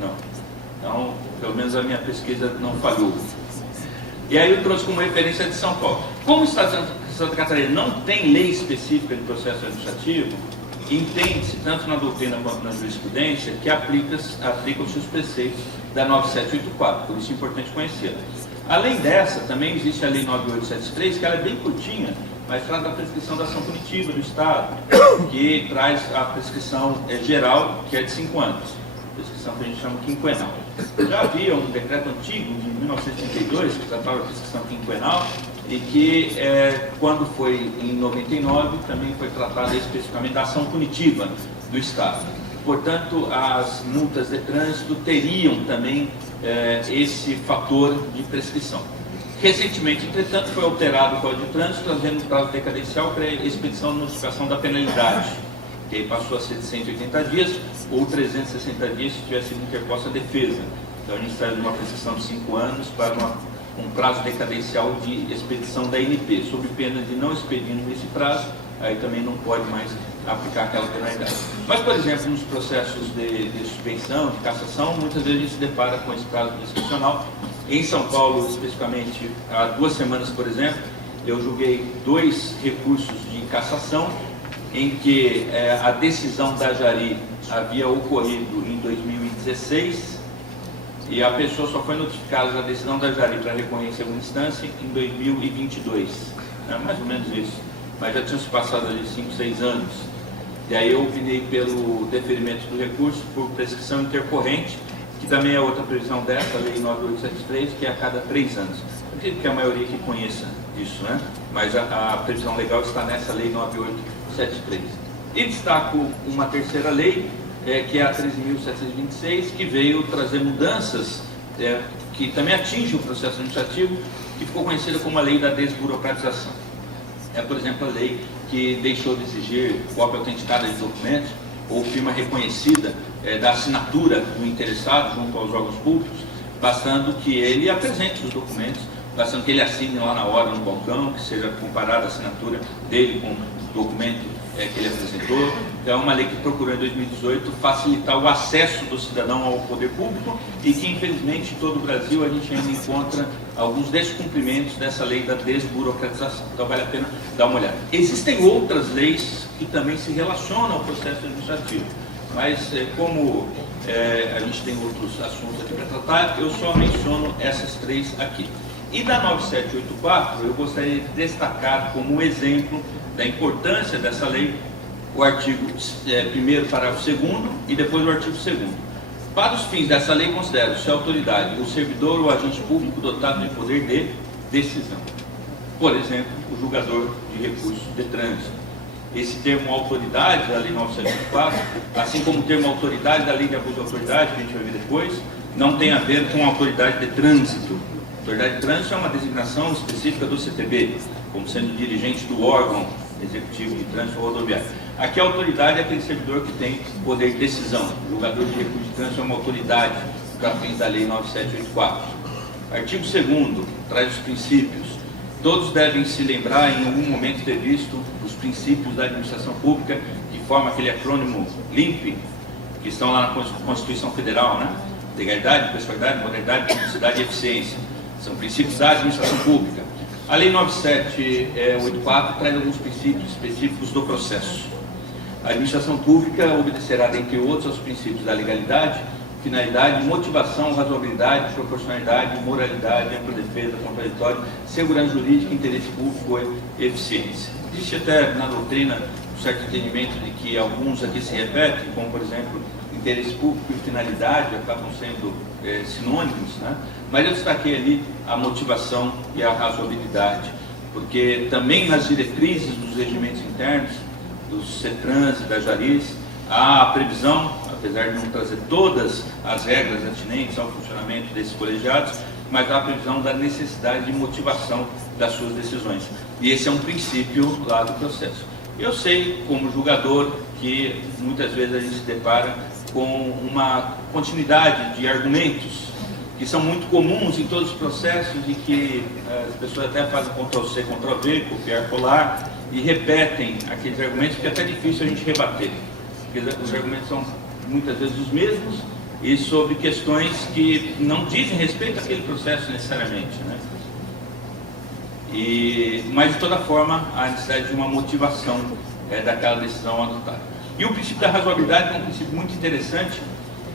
Não. Então, pelo menos a minha pesquisa não falhou. E aí eu trouxe como referência de São Paulo. Como o Estado de Santa Catarina não tem lei específica de processo administrativo, entende-se, tanto na doutrina quanto na jurisprudência, que aplicam-se os preceitos da 9784, por isso é importante conhecê-la. Além dessa, também existe a Lei 9873, que ela é bem curtinha, mas trata da prescrição da ação punitiva do Estado, que traz a prescrição geral, que é de 5 anos, prescrição que a gente chama quinquenal. Já havia um decreto antigo, de 1932, que tratava da prescrição quinquenal, e que, quando foi em 99, também foi tratada especificamente da ação punitiva do Estado. Portanto, as multas de trânsito teriam também esse fator de prescrição. Recentemente, entretanto, foi alterado o Código de Trânsito, trazendo o prazo decadencial para a expedição de notificação da penalidade, que aí passou a ser de 180 dias ou 360 dias se tivesse sido interposta a defesa. Então, a gente sai de uma prescrição de 5 anos para um prazo decadencial de expedição da NP, sob pena de não expedindo nesse prazo, aí também não pode mais aplicar aquela penalidade. Mas, por exemplo, nos processos de suspensão, de cassação, muitas vezes a gente se depara com esse prazo discricional. Em São Paulo, especificamente, há 2 semanas, por exemplo, eu julguei 2 recursos de cassação, em que a decisão da Jari havia ocorrido em 2016, e a pessoa só foi notificada da decisão da Jari para recorrer em segunda instância em 2022, mais ou menos isso, mas já tinham se passado ali 5, 6 anos. E aí eu opinei pelo deferimento do recurso por prescrição intercorrente, que também é outra previsão dessa, a Lei 9873, que é a cada 3 anos. Eu acredito que a maioria que conheça isso, né? Mas a previsão legal está nessa Lei 9873. E destaco uma terceira lei, que é a 13.726, que veio trazer mudanças que também atingem o processo administrativo, que ficou conhecida como a lei da desburocratização. Por exemplo, a lei que deixou de exigir cópia autenticada de documentos ou firma reconhecida da assinatura do interessado junto aos órgãos públicos, bastando que ele apresente os documentos, bastando que ele assine lá na hora no balcão, que seja comparada a assinatura dele com o documento que ele apresentou. Então, é uma lei que procurou em 2018 facilitar o acesso do cidadão ao poder público e que, infelizmente, em todo o Brasil a gente ainda encontra alguns descumprimentos dessa lei da desburocratização. Então, vale a pena dar uma olhada. Existem outras leis que também se relacionam ao processo administrativo, mas como a gente tem outros assuntos aqui para tratar, eu só menciono essas 3 aqui. E da 9784, eu gostaria de destacar como exemplo da importância dessa lei o artigo 1º, parágrafo 2º e depois o artigo 2º. Para os fins dessa lei, considera-se a autoridade o servidor ou agente público dotado de poder de decisão. Por exemplo, o julgador de recursos de trânsito. Esse termo autoridade da lei 9784, assim como o termo autoridade da lei de abuso de autoridade, que a gente vai ver depois, não tem a ver com a autoridade de trânsito. A autoridade de trânsito é uma designação específica do CTB, como sendo dirigente do órgão executivo de trânsito rodoviário. Aqui a autoridade é aquele servidor que tem poder de decisão. O julgador de recursos de trânsito é uma autoridade para fins da lei 9784. Artigo 2º traz os princípios. Todos devem se lembrar em algum momento ter visto os princípios da administração pública, que forma aquele acrônimo LIMP, que estão lá na Constituição Federal, né? Legalidade, pessoalidade, modernidade, publicidade e eficiência. São princípios da administração pública. A Lei 9784 traz alguns princípios específicos do processo. A administração pública obedecerá, dentre outros, aos princípios da legalidade, finalidade, motivação, razoabilidade, proporcionalidade, moralidade, ampla defesa, contraditório, segurança jurídica, interesse público e eficiência. Existe até na doutrina um certo entendimento de que alguns aqui se repetem, como, por exemplo, interesse público e finalidade acabam sendo sinônimos, né? Mas eu destaquei ali a motivação e a razoabilidade, porque também nas diretrizes dos regimentos internos, dos CETRANS e da JARIS, há a previsão, apesar de não trazer todas as regras atinentes ao funcionamento desses colegiados, mas há a previsão da necessidade de motivação das suas decisões. E esse é um princípio lá do processo. Eu sei, como julgador, que muitas vezes a gente se depara com uma continuidade de argumentos que são muito comuns em todos os processos e que as pessoas até fazem Ctrl+C, Ctrl+V, copiar, colar e repetem aqueles argumentos que é até difícil a gente rebater, porque os argumentos são muitas vezes os mesmos e sobre questões que não dizem respeito àquele processo necessariamente, né? Mas de toda forma há necessidade de uma motivação daquela decisão adotada. E o princípio da razoabilidade é um princípio muito interessante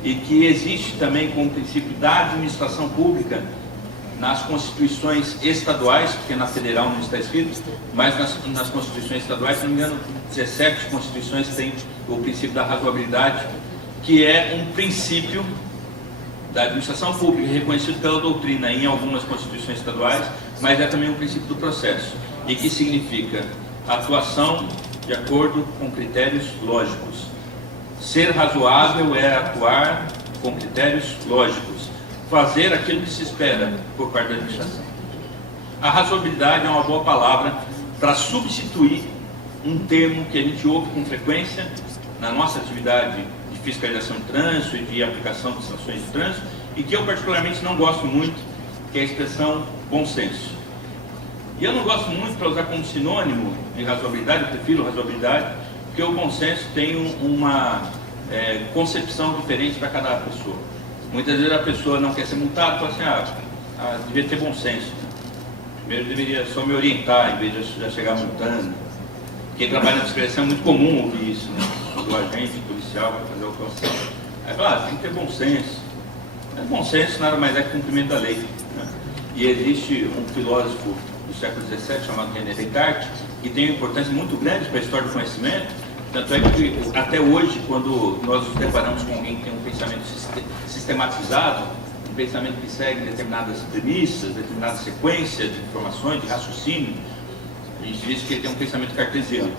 e que existe também como princípio da administração pública nas constituições estaduais, porque na federal não está escrito, mas nas constituições estaduais, se não me engano, 17 constituições têm o princípio da razoabilidade, que é um princípio da administração pública, reconhecido pela doutrina em algumas constituições estaduais, mas é também um princípio do processo, e que significa atuação de acordo com critérios lógicos. Ser razoável é atuar com critérios lógicos, fazer aquilo que se espera por parte da administração. A razoabilidade é uma boa palavra para substituir um termo que a gente ouve com frequência na nossa atividade de fiscalização de trânsito e de aplicação de sanções de trânsito, e que eu particularmente não gosto muito, que é a expressão bom senso. E eu não gosto muito para usar como sinônimo de razoabilidade, eu prefiro razoabilidade, porque o bom senso tem uma concepção diferente para cada pessoa. Muitas vezes a pessoa não quer ser multada, fala assim, devia ter bom senso. Primeiro deveria só me orientar, em vez de já chegar multando. Quem trabalha na fiscalização é muito comum ouvir isso, né? Do agente policial para fazer a autuação. Aí fala, tem que ter bom senso. Mas bom senso nada mais é que cumprimento da lei, né? E existe um filósofo do século XVII chamado René Descartes, que tem uma importância muito grande para a história do conhecimento. Tanto é que até hoje, quando nós nos deparamos com alguém que tem um pensamento sistematizado, um pensamento que segue determinadas premissas, determinada sequência de informações, de raciocínio, a gente diz que ele tem um pensamento cartesiano.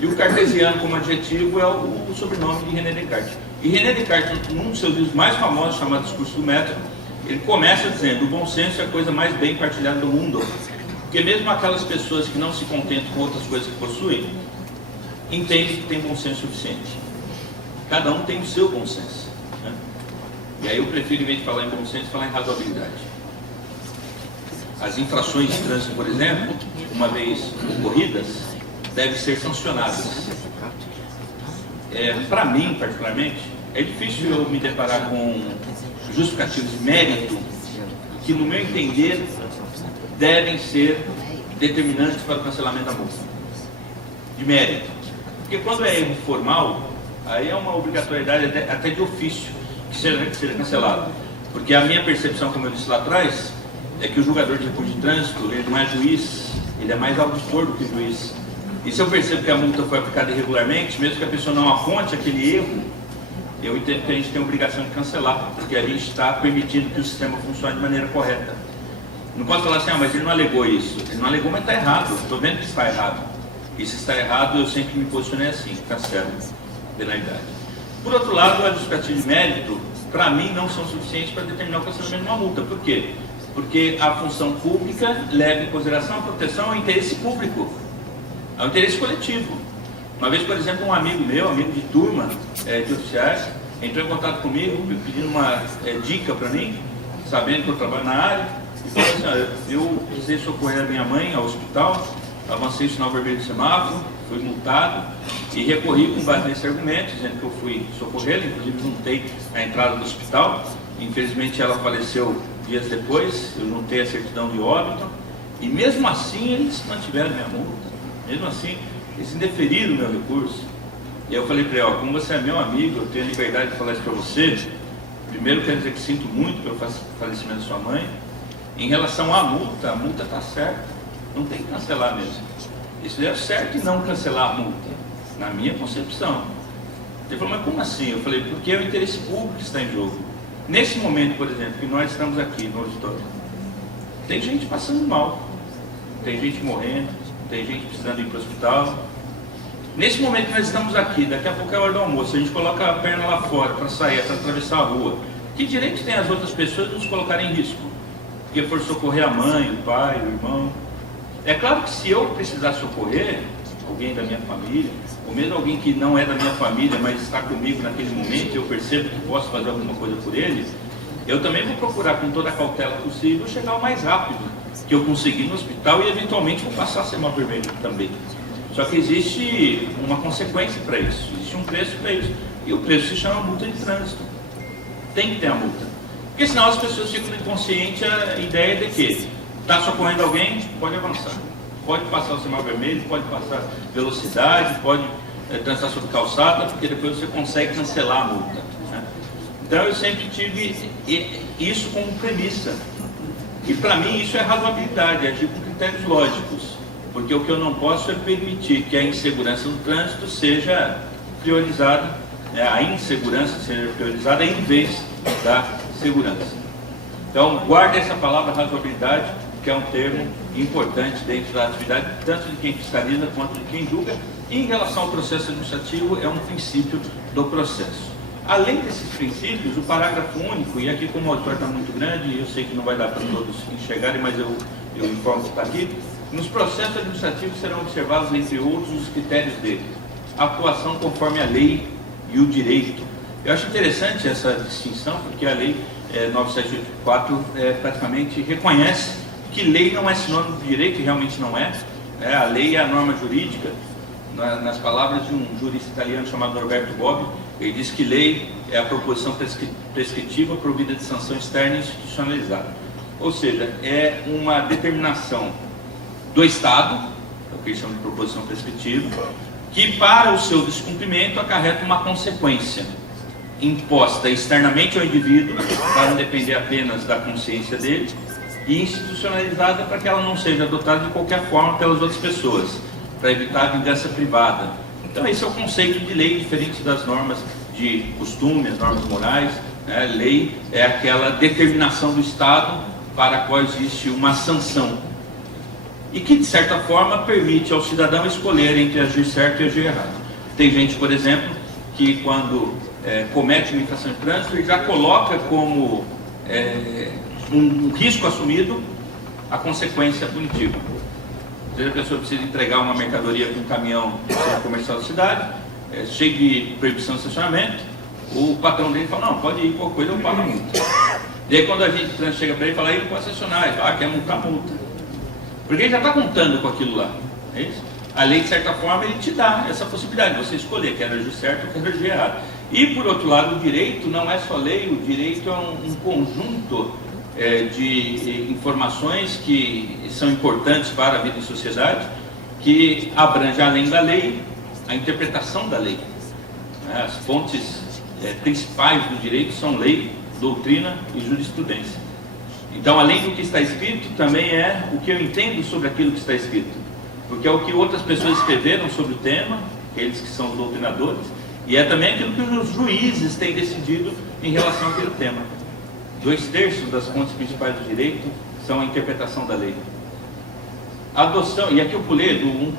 E o cartesiano, como adjetivo, é o sobrenome de René Descartes. E René Descartes, num dos seus livros mais famosos, chamado Discurso do Método, ele começa dizendo: o bom senso é a coisa mais bem partilhada do mundo. Porque mesmo aquelas pessoas que não se contentam com outras coisas que possuem, entendem que tem bom senso suficiente. Cada um tem o seu bom senso, né? E aí eu prefiro, em vez de falar em bom senso, falar em razoabilidade. As infrações de trânsito, por exemplo, uma vez ocorridas, devem ser sancionadas. Para mim, particularmente, é difícil eu me deparar com justificativos de mérito que, no meu entender, devem ser determinantes para o cancelamento da multa. De mérito. Porque quando é erro formal, aí é uma obrigatoriedade até de ofício que seja cancelado. Porque a minha percepção, como eu disse lá atrás, é que o julgador de recurso de trânsito, ele não é juiz, ele é mais auditor do que juiz. E se eu percebo que a multa foi aplicada irregularmente, mesmo que a pessoa não aponte aquele erro, eu entendo que a gente tem a obrigação de cancelar, porque a gente está permitindo que o sistema funcione de maneira correta. Não posso falar assim, mas ele não alegou isso. Ele não alegou, mas está errado. Estou vendo que está errado. E se está errado, eu sempre me posicionei assim, cancelo a penalidade. Por outro lado, a justificativa de mérito, para mim, não são suficientes para determinar o cancelamento de uma multa. Por quê? Porque a função pública leva em consideração a proteção ao interesse público, ao interesse coletivo. Uma vez, por exemplo, um amigo meu, amigo de turma de oficiais, entrou em contato comigo pedindo uma dica para mim, sabendo que eu trabalho na área, e falou assim: eu precisei socorrer a minha mãe ao hospital, avancei o sinal vermelho do semáforo, fui multado e recorri com base nesse argumento, dizendo que eu fui socorrê-la, inclusive juntei a entrada do hospital. Infelizmente ela faleceu dias depois, eu juntei a certidão de óbito, e mesmo assim eles mantiveram minha multa, mesmo assim eles indeferiram o meu recurso. E eu falei para ele: como você é meu amigo, eu tenho a liberdade de falar isso para você. Primeiro, quero dizer que sinto muito pelo falecimento da sua mãe. Em relação à multa, a multa está certa, não tem que cancelar mesmo. Isso é certo e não cancelar a multa, na minha concepção. Ele falou: mas como assim? Eu falei: porque é o interesse público que está em jogo. Nesse momento, por exemplo, que nós estamos aqui no auditório, tem gente passando mal, tem gente morrendo, tem gente precisando ir para o hospital. Nesse momento que nós estamos aqui, daqui a pouco é a hora do almoço, a gente coloca a perna lá fora para sair, para atravessar a rua. Que direito tem as outras pessoas de nos colocarem em risco? Porque for socorrer a mãe, o pai, o irmão. É claro que se eu precisar socorrer alguém da minha família, ou mesmo alguém que não é da minha família, mas está comigo naquele momento, eu percebo que posso fazer alguma coisa por ele, eu também vou procurar com toda a cautela possível chegar o mais rápido que eu conseguir no hospital e eventualmente vou passar semáforo vermelho também. Só que existe uma consequência para isso, existe um preço para isso. E o preço se chama multa de trânsito. Tem que ter a multa. Porque senão as pessoas ficam inconscientes a ideia de que está socorrendo alguém, pode avançar. Pode passar o semáforo vermelho, pode passar velocidade, pode transitar sobre calçada, porque depois você consegue cancelar a multa, né? Então eu sempre tive isso como premissa. E para mim isso é razoabilidade, agir com critérios lógicos. Porque o que eu não posso é permitir que a insegurança no trânsito seja priorizada, a insegurança seja priorizada em vez da segurança. Então, guarde essa palavra razoabilidade, que é um termo importante dentro da atividade, tanto de quem fiscaliza quanto de quem julga, e em relação ao processo administrativo, é um princípio do processo. Além desses princípios, o parágrafo único, e aqui como o auditório está muito grande, eu sei que não vai dar para todos enxergarem, mas eu informo que está aqui, nos processos administrativos serão observados, entre outros, os critérios de atuação conforme a lei e o direito. Eu acho interessante essa distinção, porque a lei 9784 praticamente reconhece que lei não é sinônimo de direito, e realmente não é. A lei é a norma jurídica. Nas palavras de um jurista italiano chamado Norberto Bobbio, ele diz que lei é a proposição prescritiva provida de sanção externa e institucionalizada. Ou seja, é uma determinação do Estado, é o que eles chamam de proposição prescritiva, que para o seu descumprimento acarreta uma consequência imposta externamente ao indivíduo, para não depender apenas da consciência dele, e institucionalizada para que ela não seja adotada de qualquer forma pelas outras pessoas, para evitar a vingança privada. Então esse é o conceito de lei, diferente das normas de costume, as normas morais, né? Lei é aquela determinação do Estado para a qual existe uma sanção, e que, de certa forma, permite ao cidadão escolher entre agir certo e agir errado. Tem gente, por exemplo, que quando comete uma infração de trânsito, ele já coloca como um risco assumido a consequência punitiva. Às vezes a pessoa precisa entregar uma mercadoria com um caminhão no centro comercial da cidade, cheio de proibição de estacionamento, o patrão dele fala, não, pode ir, qualquer coisa eu pago a multa. E aí quando a gente de trânsito chega para ele e fala, ele pode estacionar, ele fala, quer multar, multa. Porque ele já está contando com aquilo lá, é isso? A lei, de certa forma, ele te dá essa possibilidade de você escolher, quer agir certo ou quer agir errado. E, por outro lado, o direito não é só lei, o direito é um conjunto de informações que são importantes para a vida em sociedade, que abrange, além da lei, a interpretação da lei. As fontes principais do direito são lei, doutrina e jurisprudência. Então, além do que está escrito, também é o que eu entendo sobre aquilo que está escrito. Porque é o que outras pessoas escreveram sobre o tema, eles que são os doutrinadores, e é também aquilo que os juízes têm decidido em relação àquele tema. 2/3 das fontes principais do direito são a interpretação da lei. A adoção, e aqui eu pulei do 1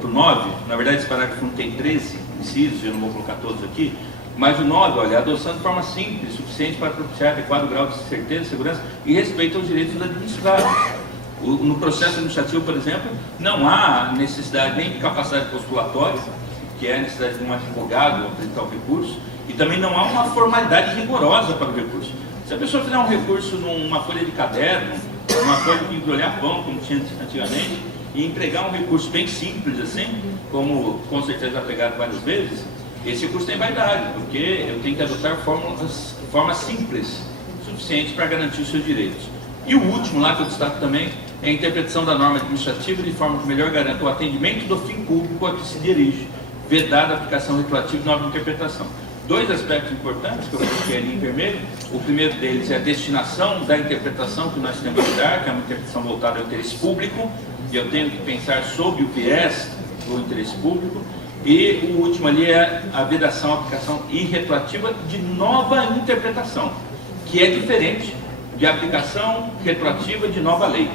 para o 9, na verdade esse parágrafo 1 tem 13 incisos, eu não vou colocar todos aqui, mas o 9, olha, adoção de forma simples, suficiente para propiciar adequado grau de certeza, segurança e respeito aos direitos dos administrados. No processo administrativo, por exemplo, não há necessidade nem de capacidade postulatória, que é a necessidade de um advogado apresentar o recurso, e também não há uma formalidade rigorosa para o recurso. Se a pessoa fizer um recurso numa folha de caderno, uma folha de embrulhar pão, como tinha antigamente, e entregar um recurso bem simples assim, como com certeza já pegaram várias vezes, esse recurso tem vaidade, porque eu tenho que adotar formas simples, suficientes para garantir os seus direitos. E o último lá que eu destaco também é a interpretação da norma administrativa de forma que melhor garanta o atendimento do fim público a que se dirige, vedada a aplicação retroativa de nova interpretação. 2 aspectos importantes que eu coloquei ali em vermelho. O primeiro deles é a destinação da interpretação que nós temos que dar, que é uma interpretação voltada ao interesse público, e eu tenho que pensar sobre o viés do interesse público. E o último ali é a vedação, aplicação irretroativa de nova interpretação, que é diferente de aplicação retroativa de nova lei.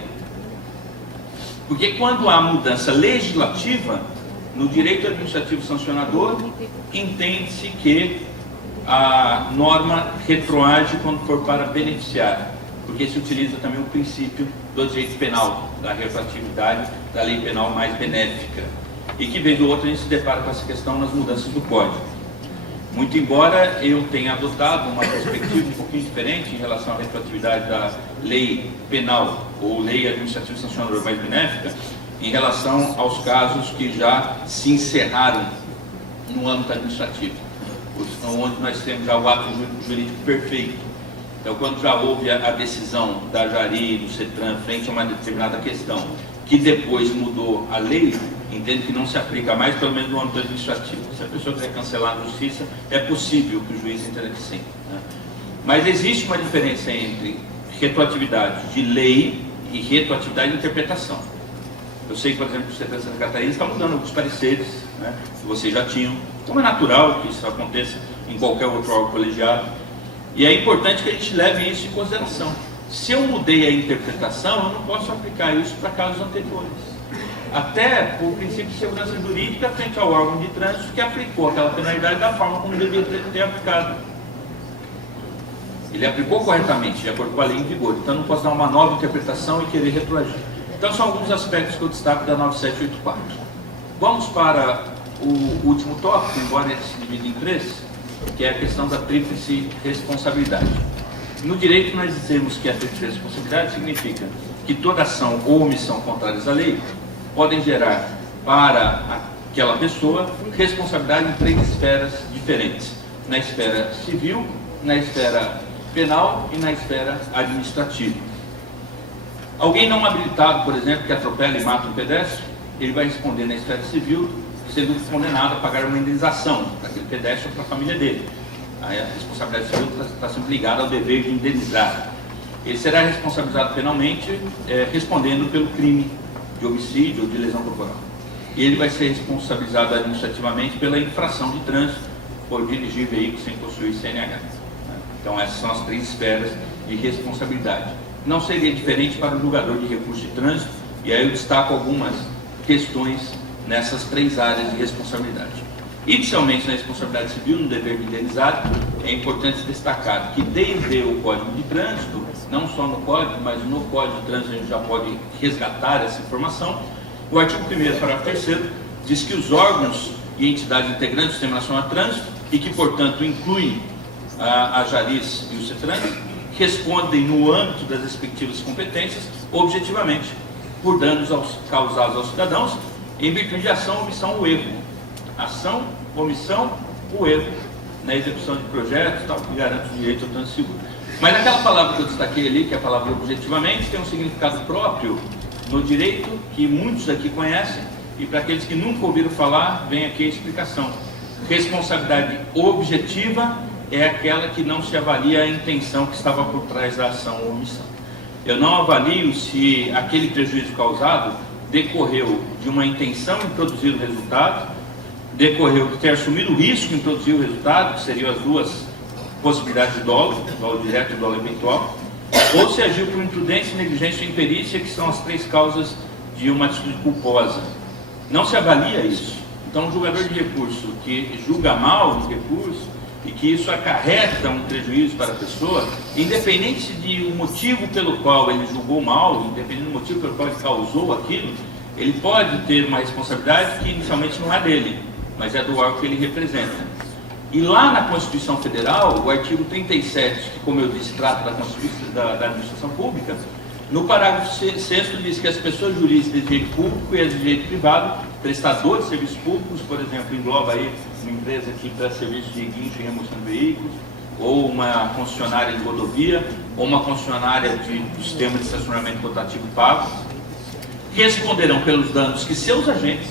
Porque quando há mudança legislativa, no direito administrativo sancionador, entende-se que a norma retroage quando for para beneficiar, porque se utiliza também o princípio do direito penal, da retroatividade da lei penal mais benéfica. E que, vez ou outra, a gente se depara com essa questão nas mudanças do Código. Muito embora eu tenha adotado uma perspectiva um pouquinho diferente em relação à retroatividade da lei penal ou lei administrativa sancionadora mais benéfica, em relação aos casos que já se encerraram no âmbito administrativo, onde nós temos já o ato jurídico perfeito. Então, quando já houve a decisão da Jari e do CETRAN frente a uma determinada questão, que depois mudou a lei, entendo que não se aplica mais, pelo menos no âmbito administrativo. Se a pessoa quiser cancelar na justiça, é possível que o juiz entenda que sim, né? Mas existe uma diferença entre retroatividade de lei e retroatividade de interpretação. Eu sei que, por exemplo, o CETRAN de Santa Catarina está mudando alguns pareceres, né, que vocês já tinham. Então é natural que isso aconteça em qualquer outro órgão colegiado. E é importante que a gente leve isso em consideração. Se eu mudei a interpretação, eu não posso aplicar isso para casos anteriores. Até por princípio de segurança jurídica frente ao órgão de trânsito que aplicou aquela penalidade da forma como deveria ter aplicado. Ele aplicou corretamente, de acordo com a lei em vigor. Então eu não posso dar uma nova interpretação e querer retroagir. Então são alguns aspectos que eu destaco da 9784. Vamos para o último tópico, embora ele se divida em três, que é a questão da tríplice responsabilidade. No direito nós dizemos que a tríplice responsabilidade significa que toda ação ou omissão contrárias à lei podem gerar para aquela pessoa responsabilidade em três esferas diferentes: na esfera civil, na esfera penal e na esfera administrativa. Alguém não habilitado, por exemplo, que atropela e mata um pedestre, ele vai responder na esfera civil, sendo condenado a pagar uma indenização para aquele pedestre ou para a família dele. A responsabilidade civil está sempre ligada ao dever de indenizar. Ele será responsabilizado penalmente respondendo pelo crime de homicídio ou de lesão corporal. E ele vai ser responsabilizado administrativamente pela infração de trânsito por dirigir veículo sem possuir CNH. Então essas são as três esferas de responsabilidade. Não seria diferente para o julgador de recurso de trânsito, e aí eu destaco algumas questões nessas três áreas de responsabilidade. Inicialmente, na responsabilidade civil, no dever de indenizar, é importante destacar que desde o Código de Trânsito, não só no Código, mas no Código de Trânsito a gente já pode resgatar essa informação. O artigo 1º, parágrafo 3º, diz que os órgãos e entidades integrantes do Sistema Nacional de Trânsito, e que, portanto, incluem a Jaris e o CETRAN, respondem no âmbito das respectivas competências, objetivamente, por danos causados aos cidadãos, em virtude de ação, omissão ou erro. Ação, omissão ou erro na execução de projetos, tal, que garante o direito ao trânsito seguro. Mas aquela palavra que eu destaquei ali, que é a palavra objetivamente, tem um significado próprio no direito, que muitos aqui conhecem, e para aqueles que nunca ouviram falar, vem aqui a explicação. Responsabilidade objetiva é aquela que não se avalia a intenção que estava por trás da ação ou omissão. Eu não avalio se aquele prejuízo causado decorreu de uma intenção em produzir o resultado, decorreu de ter assumido o risco em produzir o resultado, que seriam as duas possibilidades de dolo direto e dolo eventual, ou se agiu por imprudência, negligência ou imperícia, que são as três causas de uma atitude culposa. Não se avalia isso. Então, o julgador de recurso que julga mal o recurso e que isso acarreta um prejuízo para a pessoa, independente de o motivo pelo qual ele julgou mal, independente do motivo pelo qual ele causou aquilo, ele pode ter uma responsabilidade que inicialmente não é dele, mas é do órgão que ele representa. E lá na Constituição Federal, o artigo 37, que, como eu disse, trata da administração pública, no parágrafo 6º diz que as pessoas jurídicas de direito público e as de direito privado, prestadores de serviços públicos, por exemplo, engloba aí uma empresa que presta serviço de guincho e remoção de veículos, ou uma concessionária de rodovia, ou uma concessionária de sistema de estacionamento rotativo pago, responderão pelos danos que seus agentes,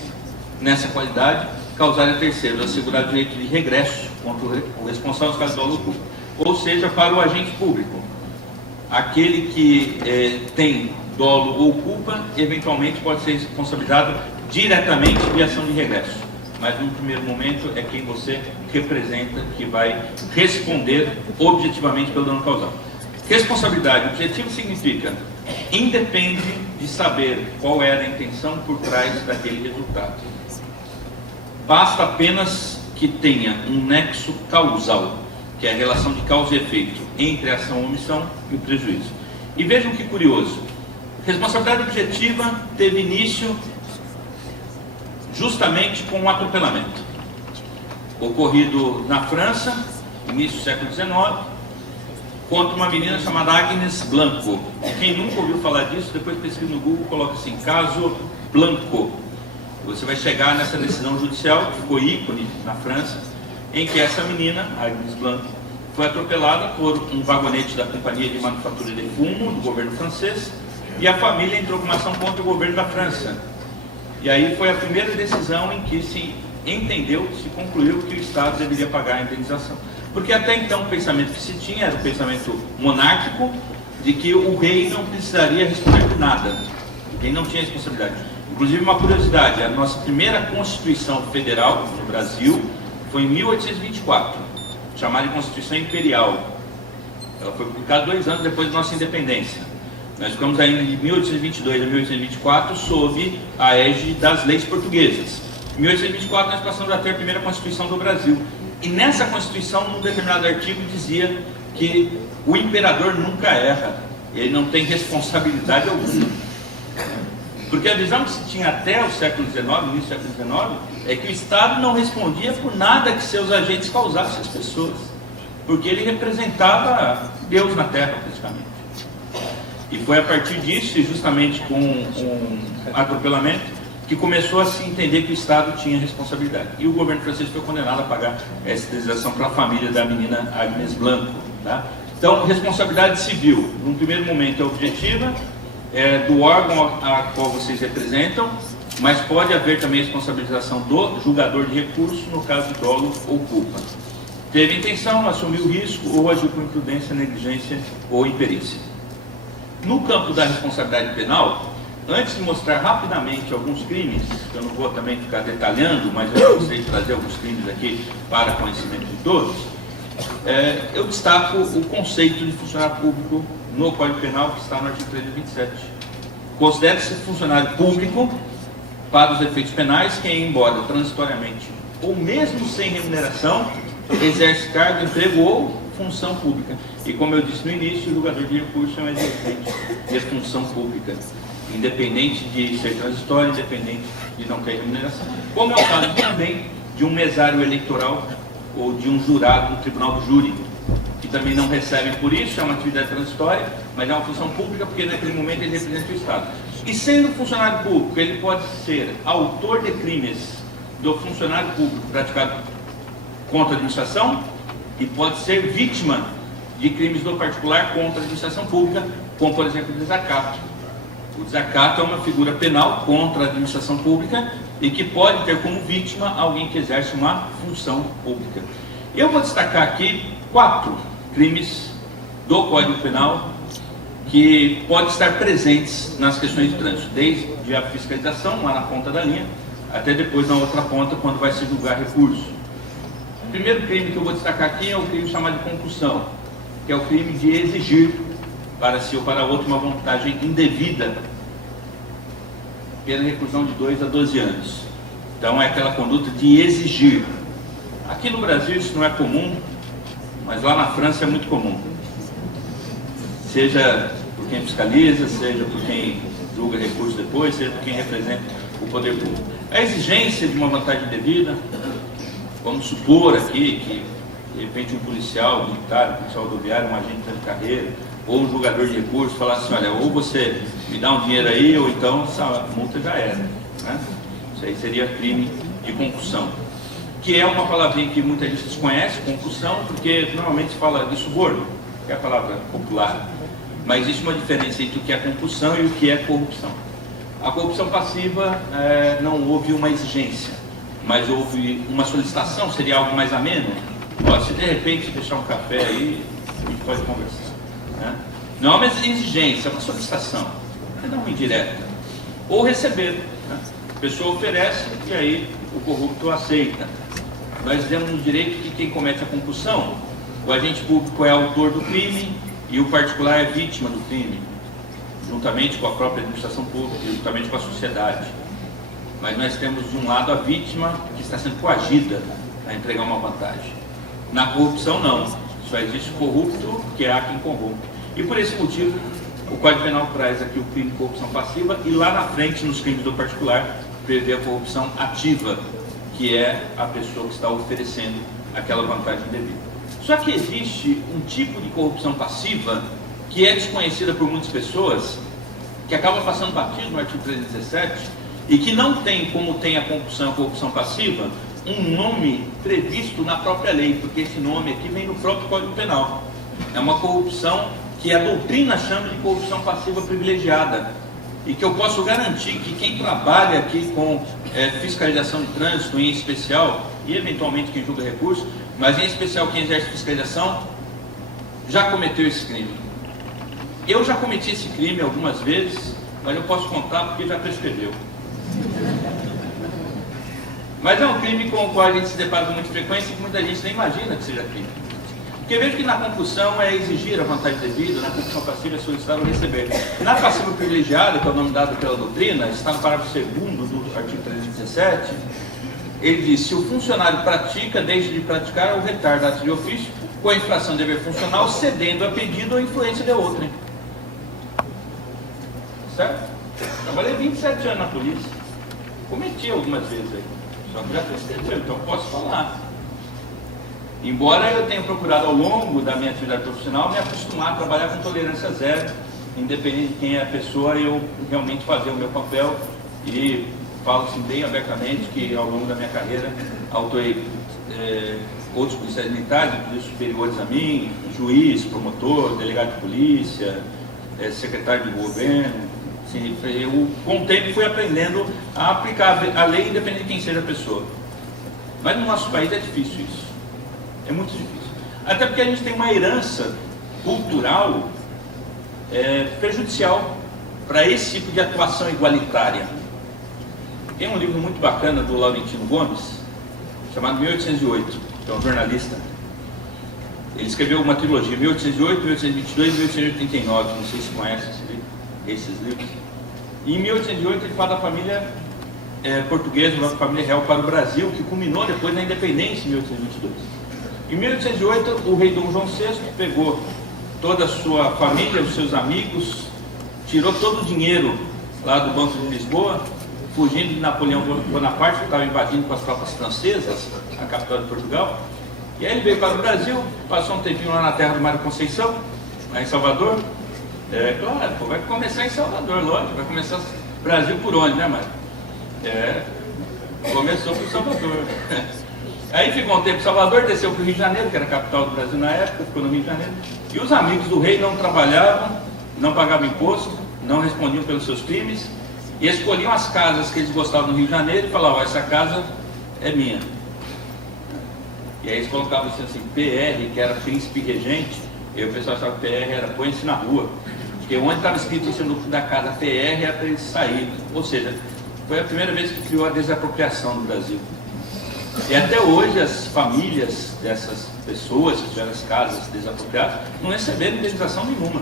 nessa qualidade, causarem a terceiros, assegurar o direito de regresso contra o responsável no caso de dolo ou culpa. Ou seja, para o agente público, aquele que tem dolo ou culpa, eventualmente pode ser responsabilizado diretamente de ação de regresso. Mas no primeiro momento é quem você representa que vai responder objetivamente pelo dano causado. Responsabilidade objetiva significa independe de saber qual era a intenção por trás daquele resultado. Basta apenas que tenha um nexo causal, que é a relação de causa e efeito entre a ação ou omissão e o prejuízo. E vejam que curioso, responsabilidade objetiva teve início justamente com o atropelamento. ocorrido na França, início do século XIX, contra uma menina chamada Agnes Blanco. Quem nunca ouviu falar disso, depois pesquisa no Google, coloca assim, caso Blanco. Você vai chegar nessa decisão judicial, que ficou ícone na França, em que essa menina, Agnes Blanco, foi atropelada por um vagonete da Companhia de Manufatura de Fumo, do governo francês, e a família entrou com uma ação contra o governo da França. E aí foi a primeira decisão em que se entendeu, se concluiu que o Estado deveria pagar a indenização. Porque até então o pensamento que se tinha era o pensamento monárquico, de que o rei não precisaria responder por nada. O rei não tinha responsabilidade. Inclusive, uma curiosidade, a nossa primeira Constituição Federal no Brasil foi em 1824, chamada de Constituição Imperial. Ela foi publicada 2 anos depois da nossa independência. Nós ficamos ainda de 1822 a 1824 sob a égide das leis portuguesas. Em 1824 nós passamos a ter a primeira Constituição do Brasil. E nessa Constituição, num determinado artigo, dizia que o imperador nunca erra, ele não tem responsabilidade alguma. Porque a visão que se tinha até o século XIX, no início do século XIX, é que o Estado não respondia por nada que seus agentes causassem às pessoas, porque ele representava Deus na Terra, praticamente. E foi a partir disso, e justamente com um atropelamento, que começou a se entender que o Estado tinha responsabilidade. E o governo francês foi condenado a pagar essa indenização para a família da menina Agnes Blanco. Tá? Então, responsabilidade civil, num primeiro momento é objetiva, do órgão a qual vocês representam, mas pode haver também responsabilização do julgador de recurso no caso de dolo ou culpa. Teve intenção, assumiu o risco ou agiu com imprudência, negligência ou imperícia. No campo da responsabilidade penal, antes de mostrar rapidamente alguns crimes, eu não vou também ficar detalhando, mas eu gostaria de trazer alguns crimes aqui para conhecimento de todos, eu destaco o conceito de funcionário público no Código Penal, que está no artigo 327. Considera-se funcionário público, para os efeitos penais, quem, embora transitoriamente ou mesmo sem remuneração, exerce cargo, emprego ou função pública. E como eu disse no início, o julgador de recurso é um exercente de função pública, independente de ser transitório, independente de não ter remuneração. Como é o caso também de um mesário eleitoral ou de um jurado no tribunal do júri, que também não recebem por isso, é uma atividade transitória, mas é uma função pública porque naquele momento ele representa o Estado. E sendo funcionário público, ele pode ser autor de crimes do funcionário público praticado contra a administração e pode ser vítima de crimes do particular contra a administração pública, como por exemplo o desacato. O desacato é uma figura penal contra a administração pública e que pode ter como vítima alguém que exerce uma função pública. Eu vou destacar aqui 4 crimes do Código Penal que podem estar presentes nas questões de trânsito, desde a fiscalização, lá na ponta da linha, até depois na outra ponta, quando vai se julgar recurso. O primeiro crime que eu vou destacar aqui é o crime chamado de concussão, que é o crime de exigir para si ou para outro uma vantagem indevida, pela reclusão de 2 a 12 anos. Então é aquela conduta de exigir. Aqui no Brasil isso não é comum, mas lá na França é muito comum. Seja por quem fiscaliza, seja por quem julga recurso depois, seja por quem representa o poder público. A exigência de uma vantagem indevida, vamos supor aqui que de repente um policial militar, um policial rodoviário, um agente de carreira, ou um julgador de recursos falar assim, olha, ou você me dá um dinheiro aí, ou então essa multa já era. Né? Isso aí seria crime de concussão, que é uma palavrinha que muita gente desconhece, concussão, porque normalmente se fala de suborno, que é a palavra popular, mas existe uma diferença entre o que é concussão e o que é corrupção. A corrupção passiva não houve uma exigência, mas houve uma solicitação, seria algo mais ameno. Se de repente deixar um café aí, a gente pode conversar. Né? Não é uma exigência, é uma solicitação, é dar uma indireta. Ou receber. Né? A pessoa oferece e aí o corrupto aceita. Nós dizemos no direito que quem comete a concussão, o agente público é autor do crime e o particular é vítima do crime, juntamente com a própria administração pública, juntamente com a sociedade. Mas nós temos de um lado a vítima que está sendo coagida a entregar uma vantagem. Na corrupção não, só existe corrupto que há quem corrompe. E por esse motivo, o Código Penal traz aqui o crime de corrupção passiva e lá na frente, nos crimes do particular, prevê a corrupção ativa, que é a pessoa que está oferecendo aquela vantagem indevida. Só que existe um tipo de corrupção passiva que é desconhecida por muitas pessoas, que acaba passando batido no artigo 317, e que não tem, como tem a corrupção passiva, um nome previsto na própria lei, porque esse nome aqui vem do próprio Código Penal. É uma corrupção que a doutrina chama de corrupção passiva privilegiada, e que eu posso garantir que quem trabalha aqui com fiscalização de trânsito, em especial, e eventualmente quem julga recurso, mas em especial quem exerce fiscalização, já cometeu esse crime. Eu já cometi esse crime algumas vezes, mas eu posso contar porque já prescreveu. Mas é um crime com o qual a gente se depara com muita frequência e que muita gente nem imagina que seja crime. Porque vejo que na concussão é exigir a vantagem devida, na concussão passiva é solicitar ou receber. Na passiva privilegiada, que é o nome dado pela doutrina, está no parágrafo 2º do artigo 317, ele diz: se o funcionário pratica, deixa de praticar ou retarda ato de ofício com a infração de dever funcional, cedendo a pedido ou influência de outrem. Certo? Trabalhei 27 anos na polícia. Cometi algumas vezes aí. Só que já prescreveu, então posso falar. Embora eu tenha procurado ao longo da minha atividade profissional me acostumar a trabalhar com tolerância zero, independente de quem é a pessoa, eu realmente fazer o meu papel, e falo assim bem abertamente que ao longo da minha carreira autuei outros policiais militares, inclusive superiores a mim, juiz, promotor, delegado de polícia, secretário de governo. Assim, eu com o tempo fui aprendendo a aplicar a lei independente de quem seja a pessoa. Mas no nosso país é difícil isso. É muito difícil. Até porque a gente tem uma herança cultural prejudicial para esse tipo de atuação igualitária. Tem um livro muito bacana do Laurentino Gomes, chamado 1808, que é um jornalista. Ele escreveu uma trilogia, 1808, 1822 e 1889, não sei se conhece esses livros. E em 1808 ele fala da família portuguesa, uma família real para o Brasil, que culminou depois na independência em 1822. Em 1808, o rei Dom João VI pegou toda a sua família, os seus amigos, tirou todo o dinheiro lá do Banco de Lisboa, fugindo de Napoleão Bonaparte, que estava invadindo com as tropas francesas a capital de Portugal. E aí ele veio para o Brasil, passou um tempinho lá na terra do Mário Conceição, lá em Salvador. Claro, vai começar em Salvador, lógico, vai começar Brasil por onde, né, Mário? Começou por Salvador. Aí ficou um tempo em Salvador, desceu para o Rio de Janeiro, que era a capital do Brasil na época, ficou no Rio de Janeiro. E os amigos do rei não trabalhavam, não pagavam imposto, não respondiam pelos seus crimes, e escolhiam as casas que eles gostavam no Rio de Janeiro e falavam: essa casa é minha. E aí eles colocavam assim, PR, que era príncipe regente, e o pessoal achava que PR era põe-se na rua. Porque onde estava escrito em cima da casa PR era para eles saírem. Ou seja, foi a primeira vez que criou a desapropriação no Brasil. E até hoje as famílias dessas pessoas que tiveram as casas desapropriadas não receberam indenização nenhuma.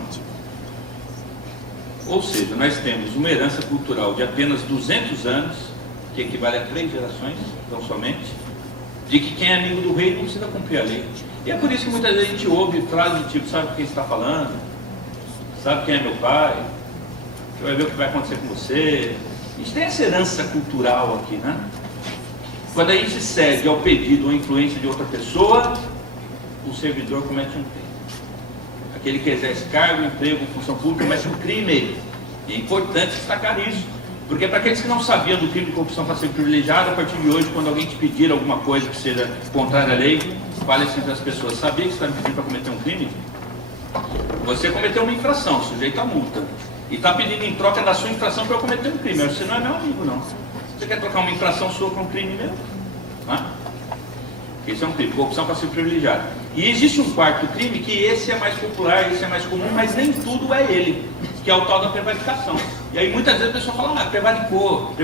Ou seja, nós temos uma herança cultural de apenas 200 anos, que equivale a 3 gerações, tão somente, de que quem é amigo do rei não precisa cumprir a lei. E é por isso que muitas vezes a gente ouve frases do tipo: sabe quem está falando? Sabe quem é meu pai? Você vai ver o que vai acontecer com você. A gente tem essa herança cultural aqui, né? Quando a gente cede ao pedido ou influência de outra pessoa, o servidor comete um crime. Aquele que exerce cargo, emprego, função pública, comete um crime. E é importante destacar isso. Porque para aqueles que não sabiam do crime de corrupção passiva privilegiada, a partir de hoje, quando alguém te pedir alguma coisa que seja contrária à lei, fale assim para as pessoas: sabia que você está me pedindo para cometer um crime? Você cometeu uma infração, sujeito a multa. E está pedindo em troca da sua infração para eu cometer um crime. Você não é meu amigo, não. Você quer trocar uma infração sua por um crime meu? Esse é um crime, corrupção passiva privilegiada. E existe um quarto crime, que esse é mais popular, esse é mais comum, mas nem tudo é ele, que é o tal da prevaricação. E aí muitas vezes a pessoa fala: prevaricou.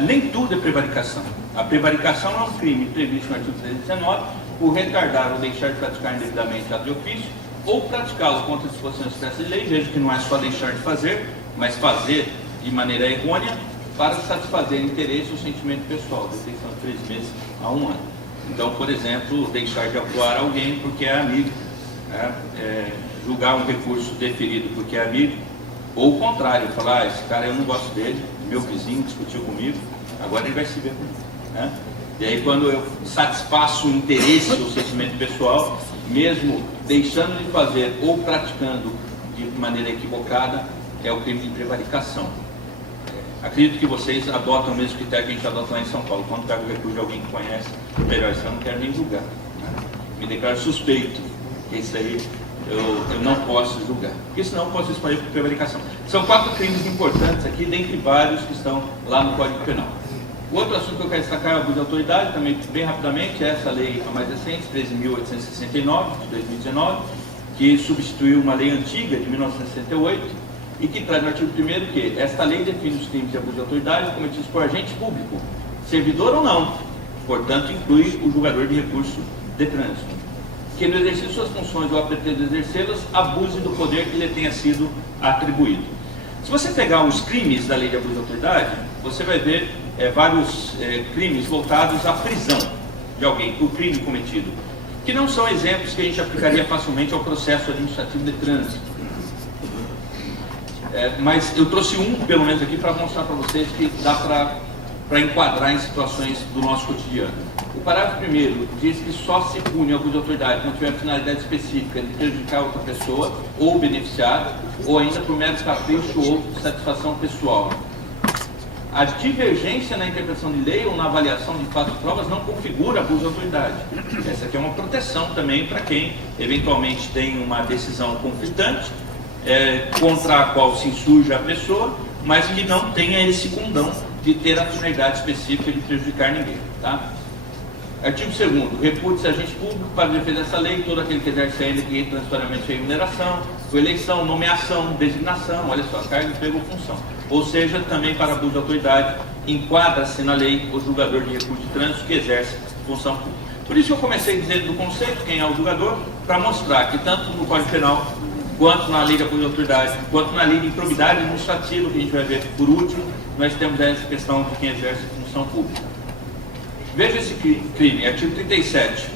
Nem tudo é prevaricação. A prevaricação é um crime previsto no artigo 319, por retardar ou deixar de praticar indevidamente ato de ofício, ou praticá-lo contra a disposição expressa de lei. Veja que não é só deixar de fazer, mas fazer de maneira errônea, para satisfazer interesse ou sentimento pessoal, detenção de 3 meses a 1 ano. Então, por exemplo, deixar de atuar alguém porque é amigo, julgar um recurso deferido porque é amigo, ou o contrário, falar: esse cara eu não gosto dele, meu vizinho discutiu comigo, agora ele vai se ver comigo. E aí, quando eu satisfaço o interesse ou sentimento pessoal, mesmo deixando de fazer ou praticando de maneira equivocada, é o crime de prevaricação. Acredito que vocês adotam o mesmo critério que a gente adota lá em São Paulo. Quando pega o recurso de alguém que conhece, melhor, isso eu não quero nem julgar. Me declaro suspeito, que isso aí eu não posso julgar, porque senão eu posso responder por prevaricação. São 4 crimes importantes aqui, dentre vários que estão lá no Código Penal. O outro assunto que eu quero destacar é o abuso de autoridade, também bem rapidamente, é essa lei, a mais recente, 13.869, de 2019, que substituiu uma lei antiga, de 1968, e que traz no artigo 1º que esta lei define os crimes de abuso de autoridade cometidos por agente público, servidor ou não, portanto inclui o julgador de recurso de trânsito, que no exercício de suas funções ou a pretexto de exercê-las, abuse do poder que lhe tenha sido atribuído. Se você pegar os crimes da lei de abuso de autoridade, você vai ver vários crimes voltados à prisão de alguém por crime cometido, que não são exemplos que a gente aplicaria facilmente ao processo administrativo de trânsito. Mas eu trouxe um, pelo menos aqui, para mostrar para vocês que dá para enquadrar em situações do nosso cotidiano. O parágrafo 1º diz que só se pune o abuso de autoridade quando tiver finalidade específica de prejudicar outra pessoa ou beneficiário, ou ainda por mero capricho ou satisfação pessoal. A divergência na interpretação de lei ou na avaliação de fatos e provas não configura abuso de autoridade. Essa aqui é uma proteção também para quem eventualmente tem uma decisão conflitante, contra a qual se insurge a pessoa, mas que não tenha esse condão de ter a finalidade específica de prejudicar ninguém. Tá? Artigo 2º. Repute-se agente público para defesa dessa lei todo aquele que exerce ainda que transitoriamente sem remuneração, por eleição, nomeação, designação, olha só, cargo, emprego ou função. Ou seja, também para abuso de autoridade, enquadra-se na lei o julgador de recurso de trânsito que exerce função pública. Por isso que eu comecei dizendo do conceito, quem é o julgador, para mostrar que tanto no Código Penal, quanto na lei de abuso de autoridade, quanto na lei de improbidade administrativa, que a gente vai ver por último, nós temos essa questão de quem exerce função pública. Veja esse crime, artigo 37.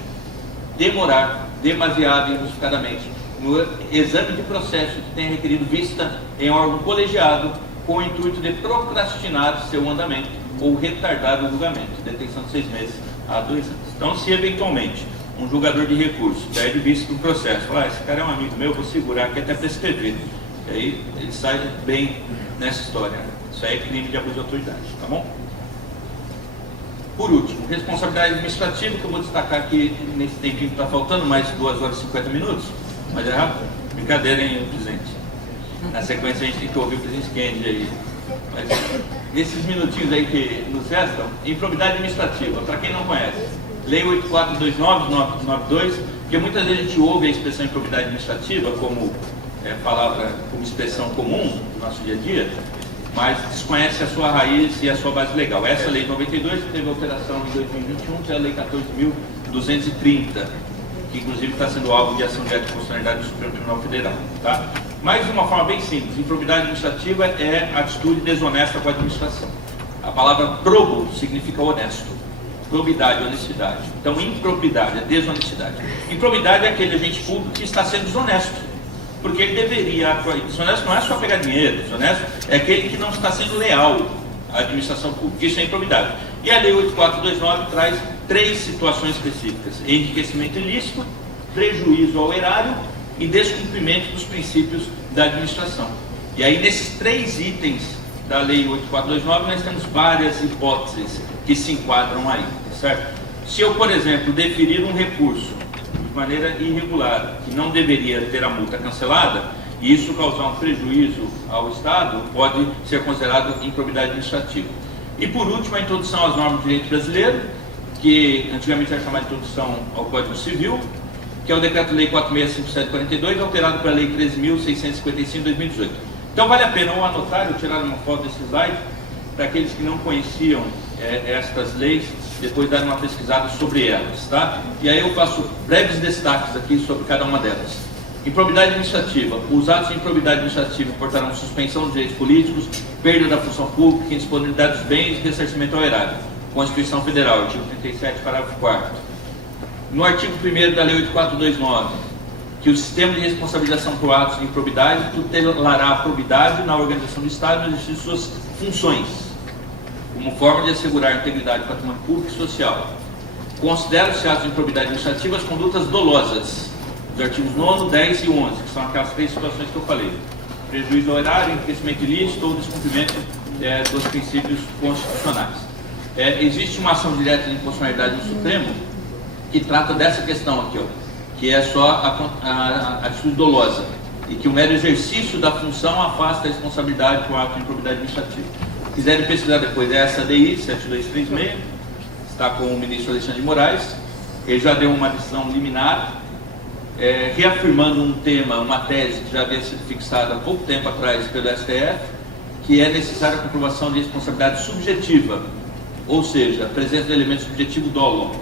Demorar demasiado e injustificadamente no exame de processo que tenha requerido vista em órgão colegiado com o intuito de procrastinar seu andamento ou retardar o julgamento, detenção de 6 meses a 2 anos. Então, se eventualmente um julgador de recurso perde vista do processo, fala, esse cara é um amigo meu, vou segurar aqui até prescrever. E aí ele sai bem nessa história. Isso aí é crime de abuso de autoridade, tá bom? Por último, responsabilidade administrativa, que eu vou destacar aqui nesse tempinho que está faltando, mais 2 horas e 50 minutos, mas é rápido. Brincadeira, hein, presidente? Na sequência a gente tem que ouvir o presidente Kennedy aí. Mas nesses minutinhos aí que nos restam, improbidade administrativa, para quem não conhece, Lei 8429/92, porque muitas vezes a gente ouve a expressão improbidade administrativa como palavra, como expressão comum do nosso dia a dia, mas desconhece a sua raiz e a sua base legal. Essa lei 92 que teve alteração em 2021, que é a lei 14.230, que inclusive está sendo alvo de ação de constitucionalidade do Supremo Tribunal Federal. Tá? Mas de uma forma bem simples, improbidade administrativa é atitude desonesta com a administração. A palavra probo significa honesto. Probidade, honestidade. Então, improbidade é desonestidade. Improbidade é aquele agente público que está sendo desonesto. Porque ele deveria... Desonesto não é só pegar dinheiro, desonesto é aquele que não está sendo leal à administração pública. Isso é improbidade. E a Lei 8429 traz 3 situações específicas: enriquecimento ilícito, prejuízo ao erário e descumprimento dos princípios da administração. E aí, nesses 3 itens da Lei 8429, nós temos várias hipóteses que se enquadram aí, certo? Se eu, por exemplo, deferir um recurso de maneira irregular, que não deveria ter a multa cancelada, e isso causar um prejuízo ao Estado, pode ser considerado improbidade administrativa. E por último, a introdução às normas do direito brasileiro, que antigamente era chamada de introdução ao Código Civil, que é o Decreto-Lei 4657/42, alterado pela Lei 13.655/2018. Então vale a pena ou anotar, ou tirar uma foto desse slide, para aqueles que não conheciam estas leis, depois dar uma pesquisada sobre elas, tá? E aí eu faço breves destaques aqui sobre cada uma delas. Improbidade administrativa. Os atos de improbidade administrativa portarão suspensão dos direitos políticos, perda da função pública, indisponibilidade dos bens e ressarcimento ao erário. Constituição Federal, artigo 37, parágrafo 4º. No artigo 1º da Lei 8429, que o sistema de responsabilização por atos de improbidade tutelará a probidade na organização do Estado e no exercício de suas funções. como forma de assegurar a integridade do patrimônio público e social. Considera-se atos de improbidade administrativa as condutas dolosas, os artigos 9º, 10 e 11, que são aquelas 3 situações que eu falei: prejuízo ao erário, enriquecimento ilícito ou descumprimento dos princípios constitucionais. Existe uma ação direta de inconstitucionalidade no Supremo que trata dessa questão aqui, que é só a atitude dolosa, e que o mero exercício da função afasta a responsabilidade por ato de improbidade administrativa. Se quiserem pesquisar depois, é essa DI 7236, está com o ministro Alexandre de Moraes. Ele já deu uma decisão liminar, reafirmando um tema, uma tese que já havia sido fixada há pouco tempo atrás pelo STF, que é necessária a comprovação de responsabilidade subjetiva, ou seja, a presença do elemento subjetivo dolo.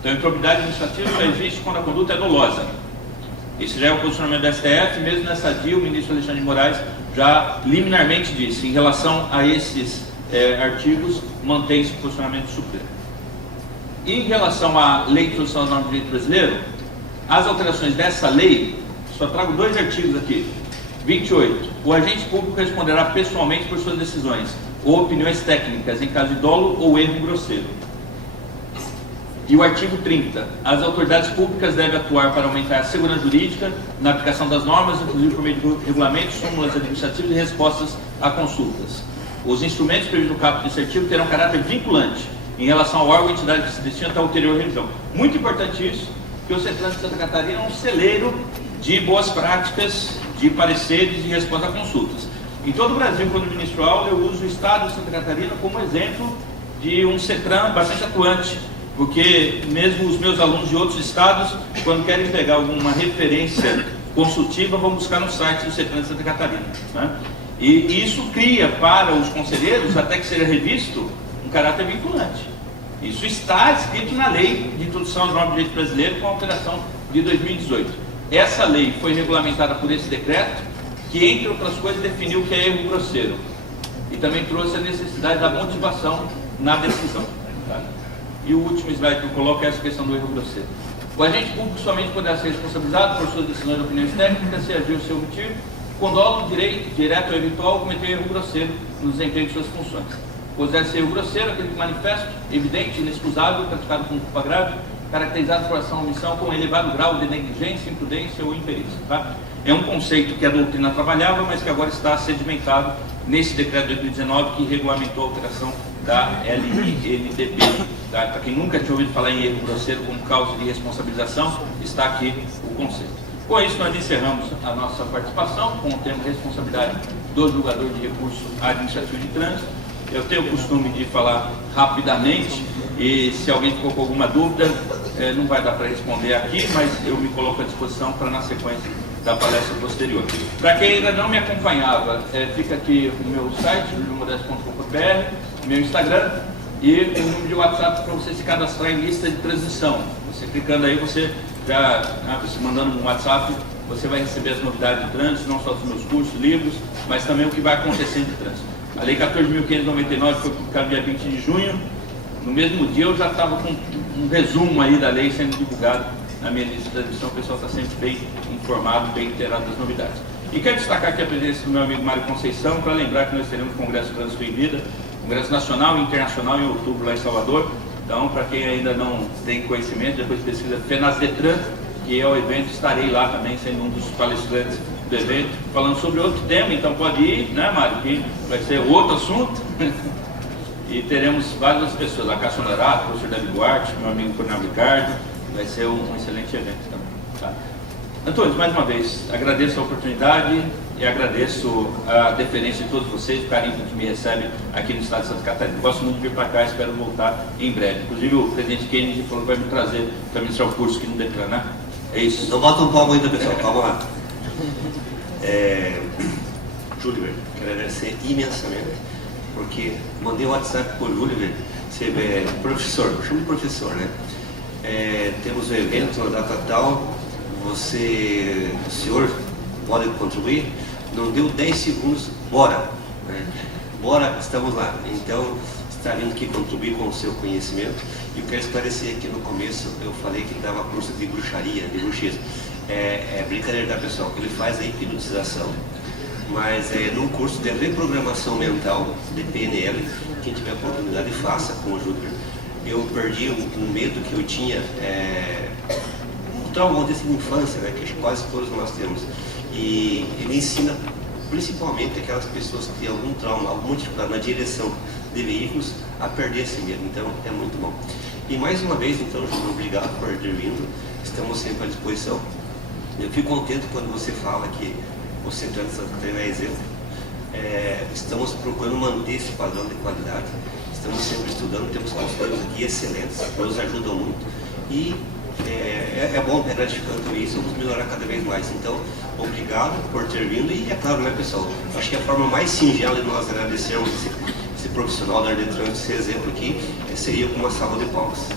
Então, a improbidade administrativa só existe quando a conduta é dolosa. Esse já é o posicionamento do STF. Mesmo nessa dia, o ministro Alexandre de Moraes já liminarmente disse: em relação a esses artigos, mantém-se o posicionamento do Supremo. Em relação à Lei de Introdução às Normas de Direito Brasileiro, as alterações dessa lei, só trago 2 artigos aqui. 28. O agente público responderá pessoalmente por suas decisões ou opiniões técnicas em caso de dolo ou erro grosseiro. E o artigo 30. As autoridades públicas devem atuar para aumentar a segurança jurídica na aplicação das normas, inclusive por meio de regulamentos, súmulas administrativas e respostas a consultas. Os instrumentos previstos no caput desse artigo terão caráter vinculante em relação ao órgão ou entidade que se destina à ulterior revisão. Muito importante isso, que o CETRAN de Santa Catarina é um celeiro de boas práticas, de pareceres e resposta a consultas. Em todo o Brasil, quando ministro aula, eu uso o Estado de Santa Catarina como exemplo de um CETRAN bastante atuante, porque mesmo os meus alunos de outros estados, quando querem pegar alguma referência consultiva, vão buscar no site do CETRAN de Santa Catarina, né? E isso cria para os conselheiros, até que seja revisto, um caráter vinculante. Isso está escrito na Lei de Introdução às Normas de Direito Brasileiro, com a alteração de 2018. Essa lei foi regulamentada por esse decreto, que, entre outras coisas, definiu o que é erro grosseiro. E também trouxe a necessidade da motivação na decisão. Tá? E o último slide que eu coloco é essa questão do erro grosseiro. O agente público somente poderá ser responsabilizado por suas decisões e opiniões técnicas se agir ou se omitir, com dolo, direto ou eventual, cometer erro grosseiro no desempenho de suas funções. Considera ser erro grosseiro aquele que manifesto, evidente, inexcusável, praticado com culpa grave, caracterizado por ação ou omissão com elevado grau de negligência, imprudência ou imperícia. Tá? É um conceito que a doutrina trabalhava, mas que agora está sedimentado nesse decreto de 2019 que regulamentou a alteração da LNDB. Tá? Para quem nunca tinha ouvido falar em erro grosseiro como causa de responsabilização, está aqui o conceito. Com isso, nós encerramos a nossa participação com o tema responsabilidade do julgador de recurso administrativo de trânsito. Eu tenho o costume de falar rapidamente e se alguém ficou com alguma dúvida, não vai dar para responder aqui, mas eu me coloco à disposição para na sequência da palestra posterior. Para quem ainda não me acompanhava, fica aqui o meu site, juliomodesto.com.br, meu Instagram e o número de WhatsApp para você se cadastrar em lista de transmissão. Você clicando aí, você já, você mandando um WhatsApp, você vai receber as novidades de trânsito, não só dos meus cursos, livros, mas também o que vai acontecendo de trânsito. A Lei 14.599 foi publicada dia 20 de junho. No mesmo dia eu já estava com um resumo aí da lei sendo divulgado na minha lista de transmissão. O pessoal está sempre bem informado, bem inteirado das novidades. E quero destacar aqui a presença do meu amigo Mário Conceição, para lembrar que nós teremos o Congresso Trânsito em Vida, Congresso Nacional e Internacional em outubro lá em Salvador. Então, para quem ainda não tem conhecimento, depois pesquisa FENASDETRAN, que é o evento, estarei lá também sendo um dos palestrantes do evento, falando sobre outro tema, então pode ir, né, Mário, que vai ser outro assunto. E teremos várias pessoas, a Cássio Honorato, o professor David Duarte, meu amigo Coronel Ricardo, vai ser um excelente evento também. Tá? Antônio, mais uma vez, agradeço a oportunidade e agradeço a deferência de todos vocês, o carinho que me recebe aqui no estado de Santa Catarina. Gosto muito de vir para cá, espero voltar em breve. Inclusive o presidente Kennedy falou que vai me trazer para ministrar o curso aqui no DETRAN, né? É isso. Então bota um palmo ainda, pessoal, calma lá. Júlio, quero agradecer imensamente, porque mandei o WhatsApp por Júlio, você é professor, eu chamo de professor, né? Temos um evento na data tal, o senhor pode contribuir, não deu 10 segundos, bora, né? Bora, estamos lá. Então, está vindo aqui contribuir com o seu conhecimento. E eu quero esclarecer aqui no começo, eu falei que dava curso de bruxaria, de bruxismo. É brincadeira, tá, pessoal? Ele faz a hipnotização, mas num curso de reprogramação mental, de PNL, quem tiver oportunidade, faça com o Júlio. Eu perdi um medo que eu tinha, um trauma desse de infância, né, que quase todos nós temos. E ele ensina principalmente aquelas pessoas que têm algum trauma, alguma dificuldade na direção de veículos, a perder esse medo. Então é muito bom. E mais uma vez, então, Júlio, obrigado por ter vindo. Estamos sempre à disposição. Eu fico contente quando você fala que o Centro de Santa Catarina é exemplo. Estamos procurando manter esse padrão de qualidade. Estamos sempre estudando, temos consultores aqui excelentes, nos ajudam muito. E é bom, é gratificante isso, vamos melhorar cada vez mais. Então, obrigado por ter vindo. E é claro, né, pessoal, acho que a forma mais singela de nós agradecermos esse profissional da área de trânsito, esse exemplo aqui, seria com uma salva de palmas.